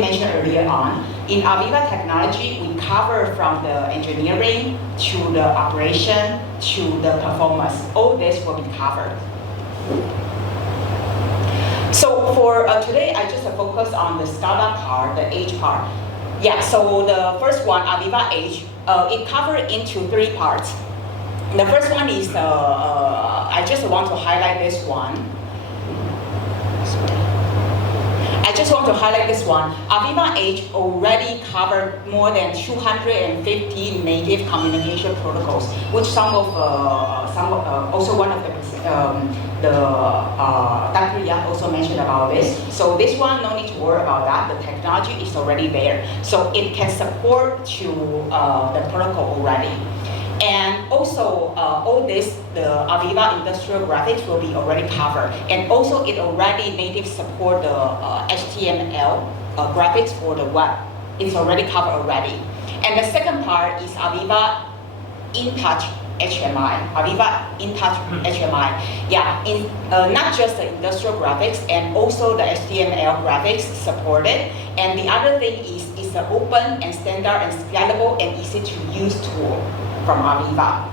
mentioned earlier on, in Aviva technology, we cover from the engineering to the operation to the performance. All this will be covered. So for today, I just focus on the startup part, the edge part. Yeah, so the first one, Aviva Edge, it covered into 3 parts. The first one is, I just want to highlight this one. I just want to highlight this one. Aviva Edge already covered more than 250 native communication protocols, which also one of the Dr. Yang also mentioned about this. So this one, no need to worry about that. The technology is already there. So it can support to the protocol already. And also, all this, the Aviva industrial graphics will be already covered. And also, it already native support the HTML graphics for the web. It's already covered already. And the second part is Aviva InTouch HMI. Aviva InTouch HMI. Yeah, not just the industrial graphics, and also the HTML graphics supported. And the other thing is it's an open and standard and scalable and easy to use tool from Aviva.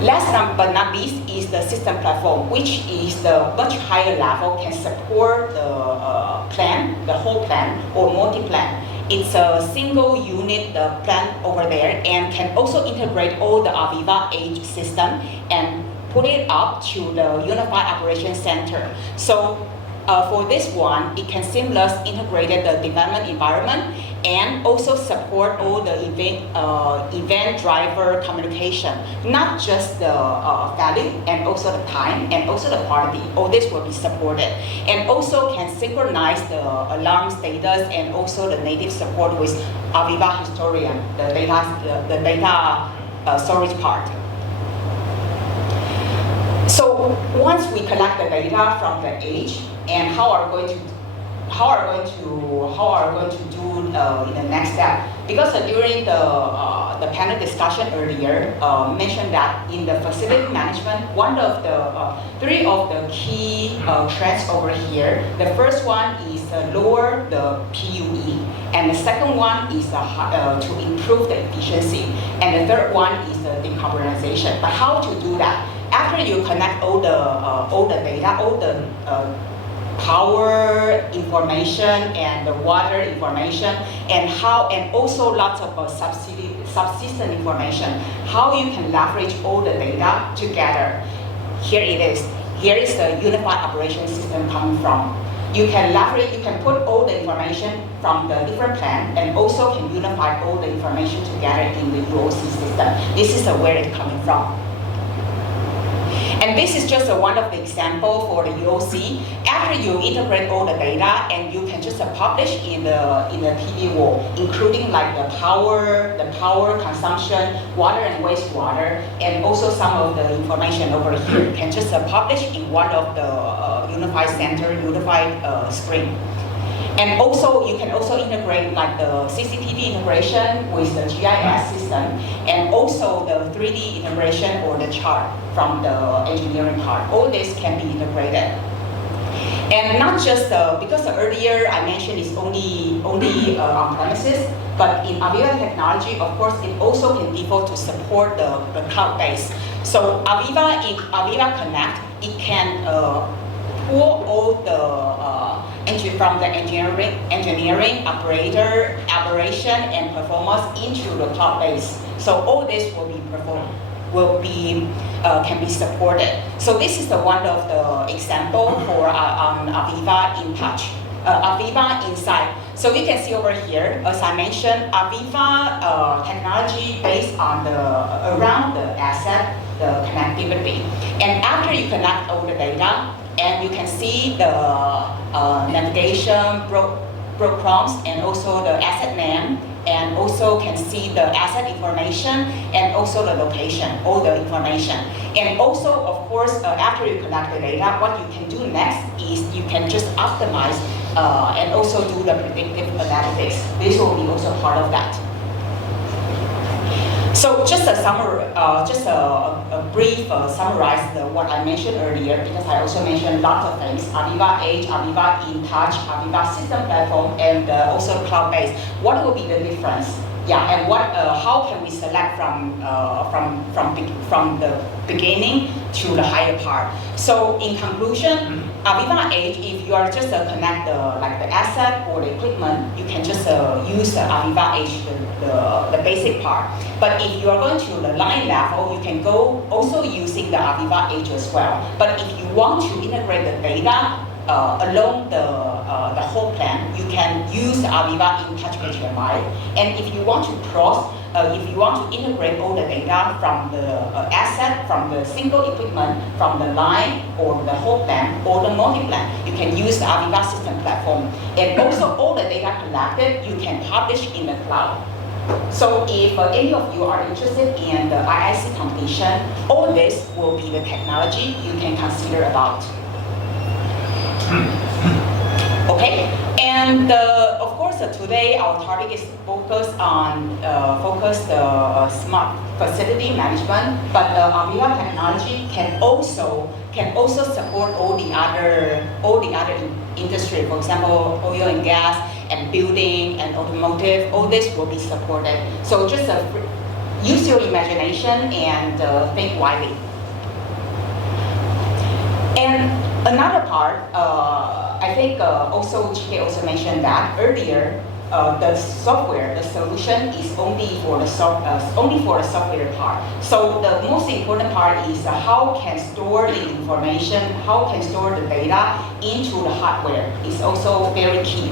Last but not least is the system platform, which is the much higher level, can support the plan, the whole plan, or multi-plan. It's a single unit plan over there, and can also integrate all the Aviva Edge system and put it up to the Unified Operations Center. So for this one, it can seamless integrated the development environment and also support all the event driver communication, not just the value and also the time and also the quality. All this will be supported, and also can synchronize the alarm status and also the native support with Aviva Historian, the data storage part. So once we collect the data from the edge, and how are we going to do in the next step? Because during the panel discussion earlier, mentioned that in the facility management, one of the 3 of the key trends over here. The first one is lower the PUE, and the second one is to improve the efficiency, and the third one is the decarbonization. But how to do that? After you connect all the data, all the power information and the water information, and also lots of subsystem information, how you can leverage all the data together. Here it is. Here is the unified operation system coming from. You can leverage, you can put all the information from the different plan, and also can unify all the information together in the UOC system. This is where it's coming from. And this is just one of the example for the UOC. After you integrate all the data, and you can just publish in the TV wall, including like the power consumption, water and wastewater, and also some of the information over here. You can just publish in one of the unified center, unified screen. And also, you can also integrate like the CCTV integration with the GIS system, and also the 3D integration or the chart from the engineering part. All this can be integrated. And not just because earlier I mentioned it's only on premises, but in Aviva technology, of course, it also can default to support the cloud base. So Aviva Connect, it can pull all the from the engineering, operator, operation, and performance into the cloud base. So all this will be can be supported. So this is the one of the example for Aviva in touch, Aviva Insight. So you can see over here, as I mentioned, Aviva technology based on around the asset, the connectivity. And after you connect all the data, and you can see the navigation, broke prompts, and also the asset name, and also can see the asset information and also the location, all the information. And also, of course, after you collect the data, what you can do next is you can just optimize and also do the predictive analytics. This will be also part of that. So just a summary, a brief summarize what I mentioned earlier, because I also mentioned lots of things: Aviva Edge, Aviva InTouch, Aviva System Platform, and also cloud-based. What will be the difference? Yeah, and how can we select from the beginning to the higher part? So in conclusion, Aviva Edge, if you are just connect the asset or the equipment, you can just use the Aviva Edge, the basic part. But if you are going to the line level, you can go also using the Aviva Edge as well. But if you want to integrate the data along the whole plan, you can use Aviva InTouch HMI. And if you want to if you want to integrate all the data from the asset, from the single equipment, from the line or the whole plan or the multi-plan, you can use the Aviva System Platform. And also all the data collected, you can publish in the cloud. So if any of you are interested in the IIC competition, all this will be the technology you can consider about. Okay, and of course today our topic is focused on smart facility management, but Aviva technology can also support all the other industry. For example, oil and gas and building and automotive. All this will be supported. So just use your imagination and think widely. And another part, I think also GK also mentioned that earlier. The software, the solution is only for the software part. So the most important part is how can store the information, how can store the data into the hardware is also very key.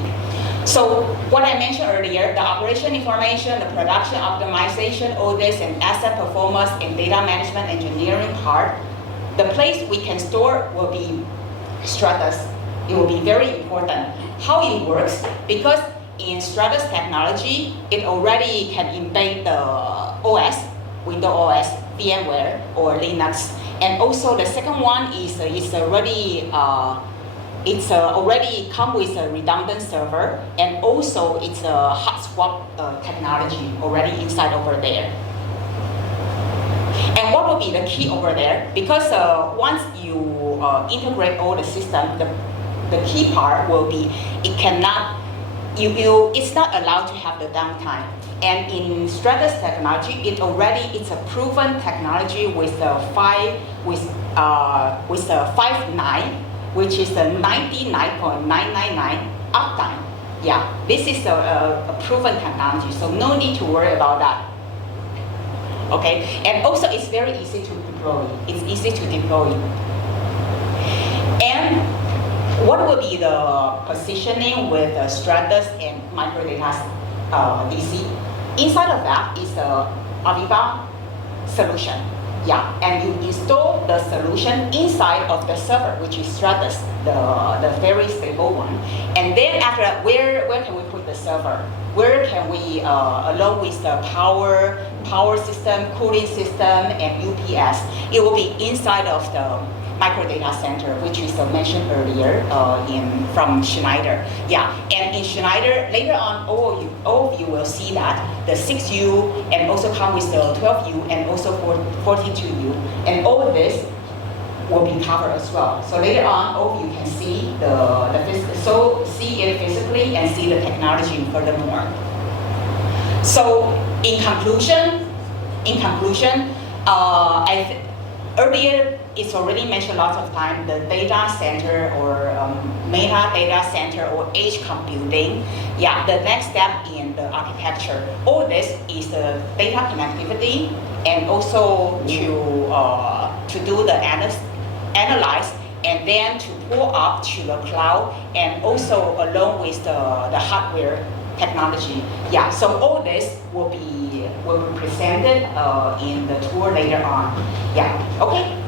So what I mentioned earlier, the operation information, the production optimization, all this, and asset performance and data management engineering part, the place we can store will be Stratus. It will be very important. How it works, because in Stratus technology, it already can embed the OS, Windows OS, VMware, or Linux. And also the second one is already come with a redundant server, and also it's a hot swap technology already inside over there. And what will be the key over there? Because once you integrate all the system, the key part will be it cannot. It's not allowed to have the downtime. And in Stratus technology, it's a proven technology with the 5.9, which is the 99.999 uptime. Yeah, this is a proven technology, so no need to worry about that. Okay, and also it's very easy to deploy. It's easy to deploy. And what will be the positioning with Stratus and microdata DC? Inside of that is the Aviva solution. Yeah, and you install the solution inside of the server, which is Stratus, the very stable one. And then after that, where can we put the server? Where can we, along with the power system, cooling system, and UPS, it will be inside of the microdata center, which is mentioned earlier from Schneider. Yeah, and in Schneider, later on, all of you will see that the 6U and also come with the 12U and also 42U, and all of this will be covered as well. So later on, all of you can see see it physically and see the technology furthermore. So in conclusion, earlier it's already mentioned lots of time, the data center or meta data center or edge computing. Yeah, the next step in the architecture. All this is the data connectivity and also to do the analyze and then to pull up to the cloud and also along with the hardware technology. Yeah, so all this will be presented in the tour later on. Yeah, okay.